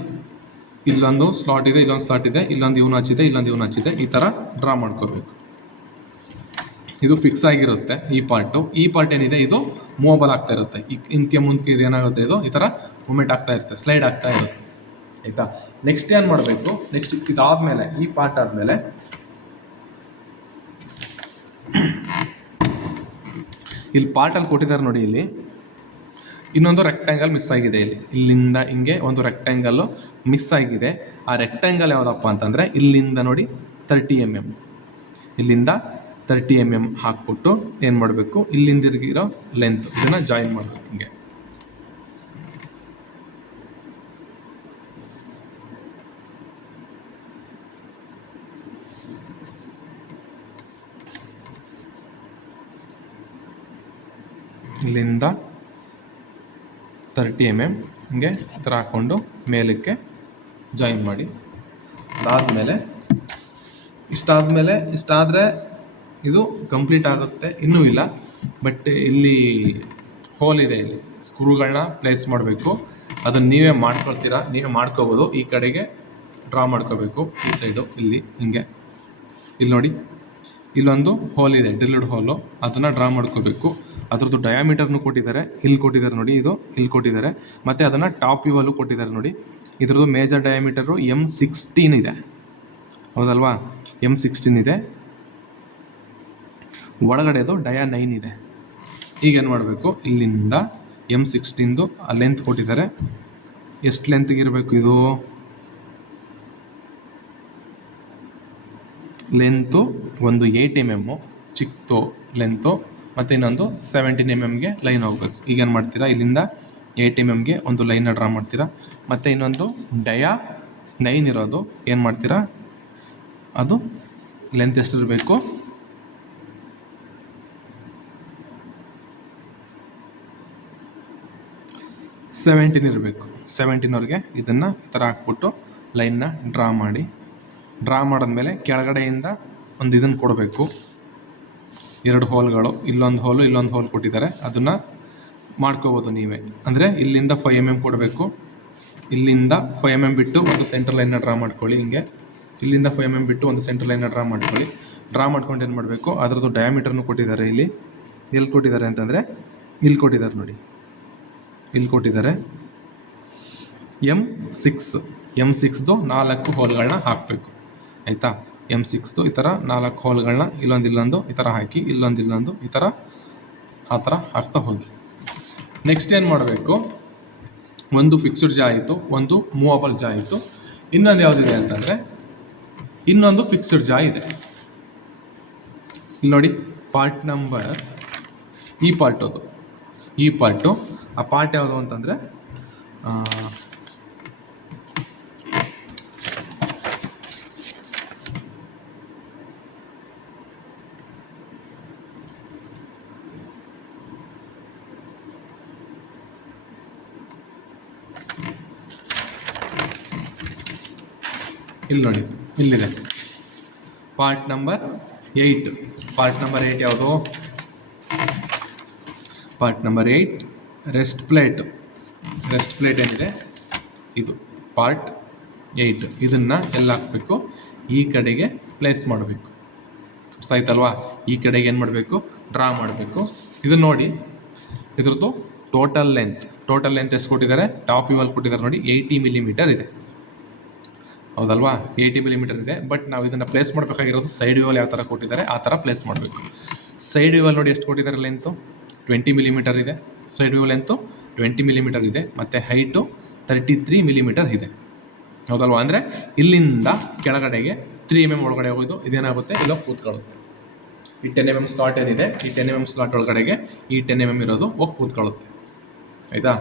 ಇಲ್ಲೊಂದು ಸ್ಲಾಟ್ ಇದೆ, ಇಲ್ಲೊಂದು ಸ್ಲಾಟ್ ಇದೆ, ಇಲ್ಲೊಂದು ಇವ್ನು ಹಚ್ಚಿದೆ, ಇಲ್ಲೊಂದು ಇವ್ನು ಹಚ್ಚಿದೆ. ಈ ಥರ ಡ್ರಾ ಮಾಡ್ಕೋಬೇಕು. ಇದು ಫಿಕ್ಸ್ ಆಗಿರುತ್ತೆ ಈ ಪಾರ್ಟ್ ಏನಿದೆ ಇದು ಮೂವಬಲ್ ಆಗ್ತಾ ಇರುತ್ತೆ. ಇಂಕೆ ಮುಂದಕ್ಕೆ ಇದು ಏನಾಗುತ್ತೆ, ಇದು ಈ ಥರ ಮೂಮೆಂಟ್ ಆಗ್ತಾ ಇರುತ್ತೆ, ಸ್ಲೈಡ್ ಆಗ್ತಾ ಇರುತ್ತೆ. ಆಯಿತಾ. ನೆಕ್ಸ್ಟ್ ಏನು ಮಾಡಬೇಕು, ನೆಕ್ಸ್ಟ್ ಇದಾದಮೇಲೆ ಈ ಪಾರ್ಟ್ ಆದಮೇಲೆ ಇಲ್ಲಿ ಪಾರ್ಟಲ್ಲಿ ಕೊಟ್ಟಿದ್ದಾರೆ ನೋಡಿ, ಇಲ್ಲಿ ಇನ್ನೊಂದು ರೆಕ್ಟ್ಯಾಂಗಲ್ ಮಿಸ್ ಆಗಿದೆ. ಇಲ್ಲಿಂದ ಹಿಂಗೆ ಒಂದು ರೆಕ್ಟ್ಯಾಂಗಲ್ಲು ಮಿಸ್ ಆಗಿದೆ. ಆ ರೆಕ್ಟ್ಯಾಂಗಲ್ ಯಾವುದಪ್ಪ ಅಂತಂದರೆ ಇಲ್ಲಿಂದ ನೋಡಿ 30 mm, ಇಲ್ಲಿಂದ 30 mm ಹಾಕ್ಬಿಟ್ಟು ಏನು ಮಾಡಬೇಕು, ಇಲ್ಲಿಂದಿರೋ ಲೆಂತ್ ಇದನ್ನು ಜಾಯಿನ್ ಮಾಡಬೇಕು. ಹಿಂಗೆ ಇಲ್ಲಿಂದ 30 mm ಹಿಂಗೆ ಈ ಥರ ಹಾಕ್ಕೊಂಡು ಮೇಲಕ್ಕೆ ಜಾಯಿನ್ ಮಾಡಿ. ಅದಾದಮೇಲೆ ಇಷ್ಟಾದರೆ ಇದು ಕಂಪ್ಲೀಟ್ ಆಗುತ್ತೆ. ಇನ್ನೂ ಇಲ್ಲ, ಬಟ್ ಇಲ್ಲಿ ಹೋಲ್ ಇದೆ, ಇಲ್ಲಿ ಸ್ಕ್ರೂಗಳನ್ನ ಪ್ಲೇಸ್ ಮಾಡಬೇಕು. ಅದನ್ನು ನೀವೇ ಮಾಡ್ಕೊಳ್ತೀರಾ, ನೀವೇ ಮಾಡ್ಕೋಬೋದು. ಈ ಕಡೆಗೆ ಡ್ರಾ ಮಾಡ್ಕೋಬೇಕು, ಈ ಸೈಡು ಇಲ್ಲಿ ಹಿಂಗೆ. ಇಲ್ಲಿ ನೋಡಿ ಇಲ್ಲೊಂದು ಹೋಲ್ ಇದೆ, ಡ್ರಿಲ್ಡ್ ಹೋಲು, ಅದನ್ನು ಡ್ರಾ ಮಾಡ್ಕೋಬೇಕು. ಅದರದ್ದು ಡಯಾಮೀಟರ್ನು ಕೊಟ್ಟಿದ್ದಾರೆ, ಇಲ್ಲಿ ಕೊಟ್ಟಿದ್ದಾರೆ ನೋಡಿ, ಇದು ಇಲ್ಲಿ ಕೊಟ್ಟಿದ್ದಾರೆ. ಮತ್ತು ಅದನ್ನು ಟಾಪ್ ವ್ಯೂವಲ್ಲೂ ಕೊಟ್ಟಿದ್ದಾರೆ ನೋಡಿ. ಇದರದ್ದು ಮೇಜರ್ ಡಯಾಮೀಟರು M16 ಇದೆ, ಹೌದಲ್ವಾ, M16 ಇದೆ. ಒಳಗಡೆದು ಡಯಾ 9 ಇದೆ. ಈಗೇನು ಮಾಡಬೇಕು, ಇಲ್ಲಿಂದ M16ದು ಆ ಲೆಂತ್ ಕೊಟ್ಟಿದ್ದಾರೆ. ಎಷ್ಟು ಲೆಂತ್ಗೆ ಇರಬೇಕು ಇದು, ಲೆಂತು ಒಂದು 8 mm ಚಿಕ್ಕದು ಲೆಂತು, ಮತ್ತು ಇನ್ನೊಂದು 17 mm ಲೈನ್ ಹೋಗ್ಬೇಕು. ಈಗೇನು ಮಾಡ್ತೀರಾ, ಇಲ್ಲಿಂದ 8 mm ಒಂದು ಲೈನ್ನ ಡ್ರಾ ಮಾಡ್ತೀರಾ. ಮತ್ತು ಇನ್ನೊಂದು ಡಯಾ 9 ಇರೋದು ಏನು ಮಾಡ್ತೀರಾ, ಅದು ಲೆಂತ್ ಎಷ್ಟಿರಬೇಕು, 17 ಇರಬೇಕು. 17ವರೆಗೆ ಇದನ್ನು ಈ ಥರ ಹಾಕ್ಬಿಟ್ಟು ಲೈನ್ನ ಡ್ರಾ ಮಾಡಿದ್ಮೇಲೆ ಕೆಳಗಡೆಯಿಂದ ಒಂದು ಇದನ್ನು ಕೊಡಬೇಕು, 2 ಹೋಲ್ಗಳು, ಇಲ್ಲೊಂದು ಹೋಲ್ ಕೊಟ್ಟಿದ್ದಾರೆ, ಅದನ್ನು ಮಾಡ್ಕೋಬೋದು ನೀವೇ. ಅಂದರೆ ಇಲ್ಲಿಂದ 5 mm ಕೊಡಬೇಕು, ಇಲ್ಲಿಂದ 5 mm ಬಿಟ್ಟು ಒಂದು ಸೆಂಟ್ರ್ ಲೈನ್ನ ಡ್ರಾ ಮಾಡ್ಕೊಳ್ಳಿ. ಹಿಂಗೆ ಇಲ್ಲಿಂದ 5 mm ಬಿಟ್ಟು ಒಂದು ಸೆಂಟ್ರ್ ಲೈನ್ನ ಡ್ರಾ ಮಾಡ್ಕೊಳ್ಳಿ. ಡ್ರಾ ಮಾಡ್ಕೊಂಡು ಏನು ಮಾಡಬೇಕು, ಅದರದ್ದು ಡಯಾಮೀಟರ್ನು ಕೊಟ್ಟಿದ್ದಾರೆ. ಇಲ್ಲಿ ಎಲ್ಲಿ ಕೊಟ್ಟಿದ್ದಾರೆ ಅಂತಂದರೆ ಇಲ್ಲಿ ಕೊಟ್ಟಿದ್ದಾರೆ ನೋಡಿ, ಇಲ್ಲಿ ಕೊಟ್ಟಿದ್ದಾರೆ M6ದು 4 ಹೋಲ್ಗಳನ್ನ ಹಾಕಬೇಕು. ಆಯಿತಾ, M6ದು ಈ ಥರ 4 ಹೋಲ್ಗಳನ್ನ ಇಲ್ಲೊಂದು ಈ ಥರ ಹಾಕಿ, ಇಲ್ಲೊಂದು ಈ ಥರ ಆ ಥರ ಹಾಕ್ತಾ ಹೋಗಿ. ನೆಕ್ಸ್ಟ್ ಏನು ಮಾಡಬೇಕು, ಒಂದು ಫಿಕ್ಸ್ಡ್ ಜಾ ಆಯಿತು, ಒಂದು ಮೂವಬಲ್ ಜಾ ಆಯಿತು. ಇನ್ನೊಂದು ಯಾವುದಿದೆ ಅಂತಂದರೆ ಇನ್ನೊಂದು ಫಿಕ್ಸ್ಡ್ ಜಾ ಇದೆ. ಇಲ್ಲಿ ನೋಡಿ, ಪಾರ್ಟ್ ನಂಬರ್ ಈ ಪಾರ್ಟು, ಆ ಪಾರ್ಟ್ ಯಾವುದು ಅಂತಂದರೆ ಇಲ್ಲಿ ನೋಡಿ, ಇಲ್ಲಿದೆ ಪಾರ್ಟ್ ನಂಬರ್ 8. ಪಾರ್ಟ್ ನಂಬರ್ 8 ಯಾವುದು? ಪಾರ್ಟ್ ನಂಬರ್ 8 ರೆಸ್ಟ್ ಪ್ಲೇಟ್ ಏನಿದೆ ಇದು ಪಾರ್ಟ್ 8. ಇದನ್ನು ಎಲ್ಲ ಹಾಕಬೇಕು, ಈ ಕಡೆಗೆ ಪ್ಲೇಸ್ ಮಾಡಬೇಕು. ಅರ್ಥ ಆಯ್ತಲ್ವಾ? ಈ ಕಡೆಗೆ ಏನು ಮಾಡಬೇಕು, ಡ್ರಾ ಮಾಡಬೇಕು. ಇದನ್ನು ನೋಡಿ, ಇದ್ರದ್ದು ಟೋಟಲ್ ಲೆಂತ್ ಎಷ್ಟು ಕೊಟ್ಟಿದ್ದಾರೆ, ಟಾಪ್ ವ್ಯೂವಲ್ಲಿ ಕೊಟ್ಟಿದ್ದಾರೆ ನೋಡಿ, 80 mm ಇದೆ. ಹೌದಲ್ವಾ? 80 mm ಇದೆ. ಬಟ್ ನಾವು ಇದನ್ನು ಪ್ಲೇಸ್ ಮಾಡಬೇಕಾಗಿರೋದು ಸೈಡ್ ವ್ಯೂವಲ್ಲಿ ಯಾವ ಥರ ಕೊಟ್ಟಿದ್ದಾರೆ ಆ ಥರ ಪ್ಲೇಸ್ ಮಾಡಬೇಕು. ಸೈಡ್ ವ್ಯೂವಲ್ಲಿ ನೋಡಿ ಎಷ್ಟು ಕೊಟ್ಟಿದ್ದಾರೆ, ಲೆಂತು 20 mm ಇದೆ. ಸೈಡ್ ವ್ಯೂ ಲೆಂತು 20 mm ಇದೆ, ಮತ್ತು ಹೈಟು 33 mm ಇದೆ. ಹೌದಲ್ವಾ? ಅಂದರೆ ಇಲ್ಲಿಂದ ಕೆಳಗಡೆಗೆ 3 mm ಒಳಗಡೆ ಹೋಗೋದು ಇದೇನಾಗುತ್ತೆ, ಇಲ್ಲ ಕೂತ್ಕೊಳ್ಳುತ್ತೆ. ಈ 10 mm ಸ್ಲಾಟ್ ಏನಿದೆ, ಈ 10 mm ಸ್ಲಾಟ್ ಒಳಗಡೆಗೆ ಈ 10 mm ಇರೋದು ಹೋಗಿ ಕೂತ್ಕೊಳ್ಳುತ್ತೆ. ಆಯಿತಾ?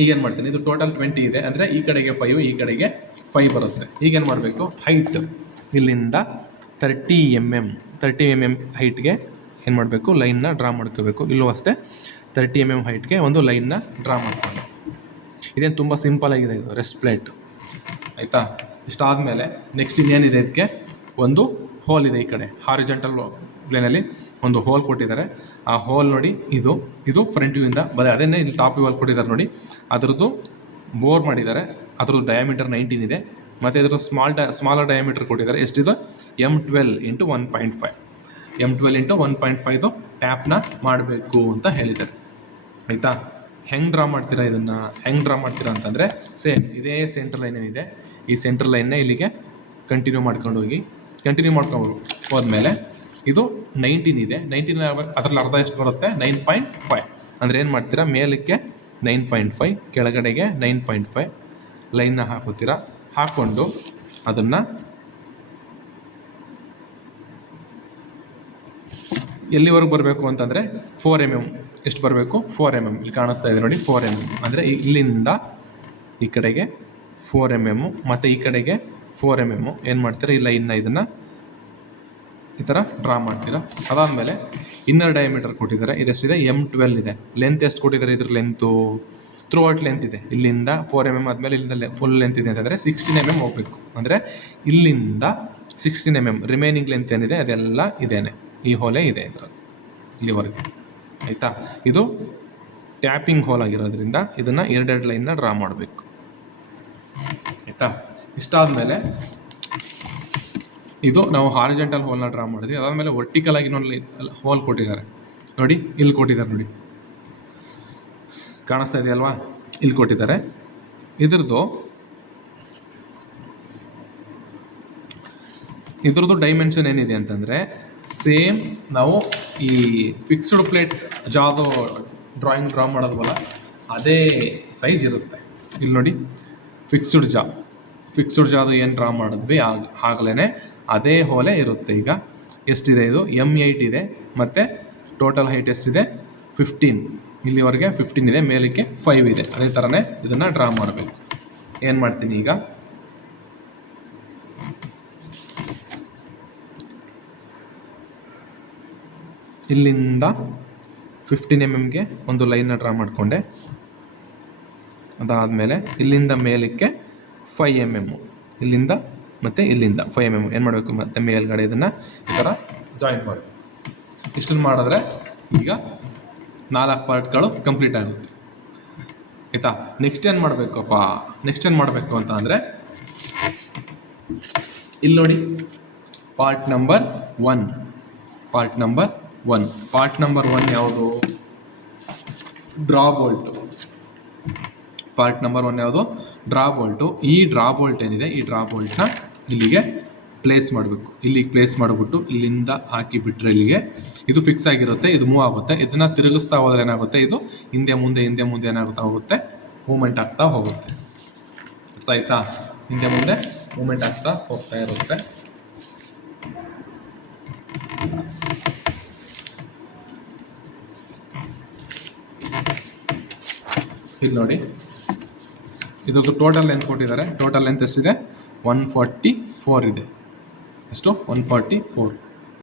ಈಗೇನು ಮಾಡ್ತೀನಿ, ಇದು ಟೋಟಲ್ 20 ಇದೆ, ಅಂದರೆ ಈ ಕಡೆಗೆ 5, ಈ ಕಡೆಗೆ 5 ಬರುತ್ತೆ. ಈಗೇನು ಮಾಡಬೇಕು, ಹೈಟ್ ಇಲ್ಲಿಂದ 30 mm ಹೈಟ್ಗೆ ಏನು ಮಾಡಬೇಕು, ಲೈನ್ನ ಡ್ರಾ ಮಾಡ್ಕೋಬೇಕು. ಇಲ್ಲೂ ಅಷ್ಟೇ 30 mm ಹೈಟ್ಗೆ ಒಂದು ಲೈನ್ನ ಡ್ರಾ ಮಾಡ್ಕೊಂಡು. ಇದೇನು ತುಂಬ ಸಿಂಪಲ್ ಆಗಿದೆ, ಇದು ರೆಸ್ಟ್ ಪ್ಲೇಟ್. ಆಯಿತಾ? ಇಷ್ಟಾದಮೇಲೆ ನೆಕ್ಸ್ಟ್ ಇನ್ನೇನಿದೆ, ಇದಕ್ಕೆ ಒಂದು ಹೋಲ್ ಇದೆ. ಈ ಕಡೆ ಹಾರಿಜೆಂಟಲ್ ಪ್ಲೇನಲ್ಲಿ ಒಂದು ಹೋಲ್ ಕೊಟ್ಟಿದ್ದಾರೆ. ಆ ಹೋಲ್ ನೋಡಿ, ಇದು ಫ್ರಂಟ್ ವ್ಯೂಯಿಂದ ಅದನ್ನೇ ಇಲ್ಲಿ ಟಾಪ್ ವ್ಯೂವಲ್ಲಿ ಕೊಟ್ಟಿದ್ದಾರೆ ನೋಡಿ. ಅದರದ್ದು ಬೋರ್ ಮಾಡಿದ್ದಾರೆ, ಅದರದ್ದು ಡಯಾಮೀಟರ್ 19 ಇದೆ. ಮತ್ತು ಇದರ ಸ್ಮಾಲರ್ ಡಯಾಮೀಟರ್ ಕೊಟ್ಟಿದ್ದಾರೆ. ಎಷ್ಟಿದೆ, M12 × 1.5 M12 × 1.5 ಟ್ಯಾಪ್ನ ಮಾಡಬೇಕು ಅಂತ ಹೇಳಿದ್ದಾರೆ. ಆಯಿತಾ? ಹೆಂಗೆ ಡ್ರಾ ಮಾಡ್ತೀರಾ, ಇದನ್ನು ಹೆಂಗೆ ಡ್ರಾ ಮಾಡ್ತೀರಾ ಅಂತಂದರೆ ಸೇಮ್ ಇದೇ ಸೆಂಟ್ರ್ ಲೈನ್ ಏನಿದೆ, ಈ ಸೆಂಟ್ರ್ ಲೈನ್ನ ಇಲ್ಲಿಗೆ ಕಂಟಿನ್ಯೂ ಮಾಡ್ಕೊಂಡು ಹೋದ್ಮೇಲೆ ಇದು 19 ಇದೆ. 19 ಅದರಲ್ಲಿ ಅರ್ಧ ಎಷ್ಟು ಬರುತ್ತೆ, 9.5. ಅಂದರೆ ಏನು ಮಾಡ್ತೀರಾ, ಮೇಲಕ್ಕೆ 9.5, ಕೆಳಗಡೆಗೆ 9.5 ಲೈನ್ನ ಹಾಕೋತೀರಾ. ಹಾಕ್ಕೊಂಡು ಅದನ್ನು ಎಲ್ಲಿವರೆಗೆ ಬರಬೇಕು ಅಂತಂದರೆ 4 mm. ಎಷ್ಟು ಬರಬೇಕು, 4 mm. ಇಲ್ಲಿ ಕಾಣಿಸ್ತಾ ಇದೆ ನೋಡಿ, 4 mm. ಅಂದರೆ ಇಲ್ಲಿಂದ ಈ ಕಡೆಗೆ 4 mm ಮತ್ತು ಈ ಕಡೆಗೆ 4 mm ಏನು ಮಾಡ್ತೀರಾ, ಇಲ್ಲ ಇದನ್ನು ಈ ಥರ ಡ್ರಾ ಮಾಡ್ತೀರಾ. ಅದಾದಮೇಲೆ ಇನ್ನರ್ ಡಯಾಮೀಟರ್ ಕೊಟ್ಟಿದ್ದಾರೆ, ಇದೆಷ್ಟಿದೆ, M12 ಇದೆ. ಲೆಂತ್ ಎಷ್ಟು ಕೊಟ್ಟಿದ್ದಾರೆ, ಇದ್ರ ಲೆಂತು ಥ್ರೂ ಔಟ್ ಲೆಂತ್ ಇದೆ. ಇಲ್ಲಿಂದ 4 mm ಆದಮೇಲೆ ಇಲ್ಲಿಂದ ಫುಲ್ ಲೆಂತ್ ಇದೆ ಅಂತಂದರೆ 16 mm ಹೋಗಬೇಕು. ಅಂದರೆ ಇಲ್ಲಿಂದ 16 mm ರಿಮೈನಿಂಗ್ ಲೆಂತ್ ಏನಿದೆ ಅದೆಲ್ಲ ಇದೇನೆ, ಈ ಹೋಲೇ ಇದೆ ಇದರಲ್ಲಿ ಇಲ್ಲಿವರೆಗೆ. ಆಯಿತಾ? ಇದು ಟ್ಯಾಪಿಂಗ್ ಹೋಲ್ ಆಗಿರೋದ್ರಿಂದ ಇದನ್ನು 2 ಲೈನ್ನ ಡ್ರಾ ಮಾಡಬೇಕು. ಆಯಿತಾ? ಇಷ್ಟಾದಮೇಲೆ ಇದು ನಾವು ಹಾರಿಜೆಂಟಲ್ ಹೋಲ್ನ ಡ್ರಾ ಮಾಡಿದ್ವಿ. ಅದಾದಮೇಲೆ ವರ್ಟಿಕಲ್ ಆಗಿ ಇನ್ನೊಂದು ಹೋಲ್ ಕೊಟ್ಟಿದ್ದಾರೆ ನೋಡಿ, ಇಲ್ಲಿ ಕೊಟ್ಟಿದ್ದಾರೆ ನೋಡಿ, ಕಾಣಿಸ್ತಾ ಇದೆಯಲ್ವಾ, ಇಲ್ಲಿ ಕೊಟ್ಟಿದ್ದಾರೆ. ಇದ್ರದ್ದು ಡೈಮೆನ್ಷನ್ ಏನಿದೆ ಅಂತಂದರೆ ಸೇಮ್ ನಾವು ಈ ಫಿಕ್ಸ್ಡ್ ಪ್ಲೇಟ್ ಜಾದು ಡ್ರಾ ಮಾಡೋದವಲ್ಲ ಅದೇ ಸೈಜ್ ಇರುತ್ತೆ. ಇಲ್ಲಿ ನೋಡಿ, ಫಿಕ್ಸ್ಡ್ ಜಾದು ಏನು ಡ್ರಾ ಮಾಡಿದ್ವಿ ಆಗಲೇ ಅದೇ ಹೋಲೇ ಇರುತ್ತೆ. ಈಗ ಎಷ್ಟಿದೆ, ಇದು M8 ಇದೆ ಮತ್ತು ಟೋಟಲ್ ಹೈಟ್ ಎಷ್ಟಿದೆ, 15. ಇಲ್ಲಿವರೆಗೆ 15 ಇದೆ, ಮೇಲಕ್ಕೆ 5 ಇದೆ. ಅದೇ ಥರನೇ ಇದನ್ನು ಡ್ರಾ ಮಾಡಬೇಕು. ಏನು ಮಾಡ್ತೀನಿ ಈಗ, ಇಲ್ಲಿಂದ 15 mm ಒಂದು ಲೈನ್ನ ಡ್ರಾ ಮಾಡಿಕೊಂಡೆ. ಅದಾದಮೇಲೆ ಇಲ್ಲಿಂದ ಮೇಲಕ್ಕೆ 5 mm, ಇಲ್ಲಿಂದ ಮತ್ತು ಇಲ್ಲಿಂದ 5 mm ಏನು ಮಾಡಬೇಕು, ಮತ್ತು ಮೇಲ್ಗಡೆ ಇದನ್ನು ಈ ಥರ ಜಾಯಿನ್ ಮಾಡಿ. ಇಷ್ಟನ್ನು ಮಾಡಿದ್ರೆ ಈಗ 4 ಪಾರ್ಟ್ಗಳು ಕಂಪ್ಲೀಟ್ ಆಗುತ್ತೆ. ಆಯಿತಾ? ನೆಕ್ಸ್ಟ್ ಏನು ಮಾಡಬೇಕು ಅಂತ ಅಂದರೆ ಇಲ್ಲಿ ನೋಡಿ, ಪಾರ್ಟ್ ನಂಬರ್ ಒನ್ ಯಾವುದು? Draw Bolt. ಪಾರ್ಟ್ ನಂಬರ್ 1 ಯಾವುದು? Draw Bolt. ಈ ಡ್ರಾ ಬೋಲ್ಟ್ ಏನಿದೆ, ಈ ಡ್ರಾ ಬೋಲ್ಟ್ನ ಇಲ್ಲಿಗೆ ಪ್ಲೇಸ್ ಮಾಡಬೇಕು. ಇಲ್ಲಿಗೆ ಪ್ಲೇಸ್ ಮಾಡಿಬಿಟ್ಟು ಇಲ್ಲಿಂದ ಹಾಕಿಬಿಟ್ರೆ ಇಲ್ಲಿಗೆ ಇದು ಫಿಕ್ಸ್ ಆಗಿರುತ್ತೆ, ಇದು ಮೂವ್ ಆಗುತ್ತೆ. ಇದನ್ನು ತಿರುಗಿಸ್ತಾ ಹೋದ್ರೆ ಏನಾಗುತ್ತೆ, ಇದು ಹಿಂದೆ ಮುಂದೆ ಏನಾಗ್ತಾ ಹೋಗುತ್ತೆ, ಮೂಮೆಂಟ್ ಆಗ್ತಾ ಹೋಗುತ್ತೆ. ಅರ್ಥ ಆಯ್ತಾ? ಹಿಂದೆ ಮುಂದೆ ಮೂಮೆಂಟ್ ಆಗ್ತಾ ಹೋಗ್ತಾ ಇರುತ್ತೆ. ಇಲ್ಲಿ ನೋಡಿ, ಇದ್ರದ್ದು ಟೋಟಲ್ ಲೆಂತ್ ಕೊಟ್ಟಿದ್ದಾರೆ. ಟೋಟಲ್ ಲೆಂತ್ ಎಷ್ಟಿದೆ? 144 ಇದೆ. ಎಷ್ಟು? 144.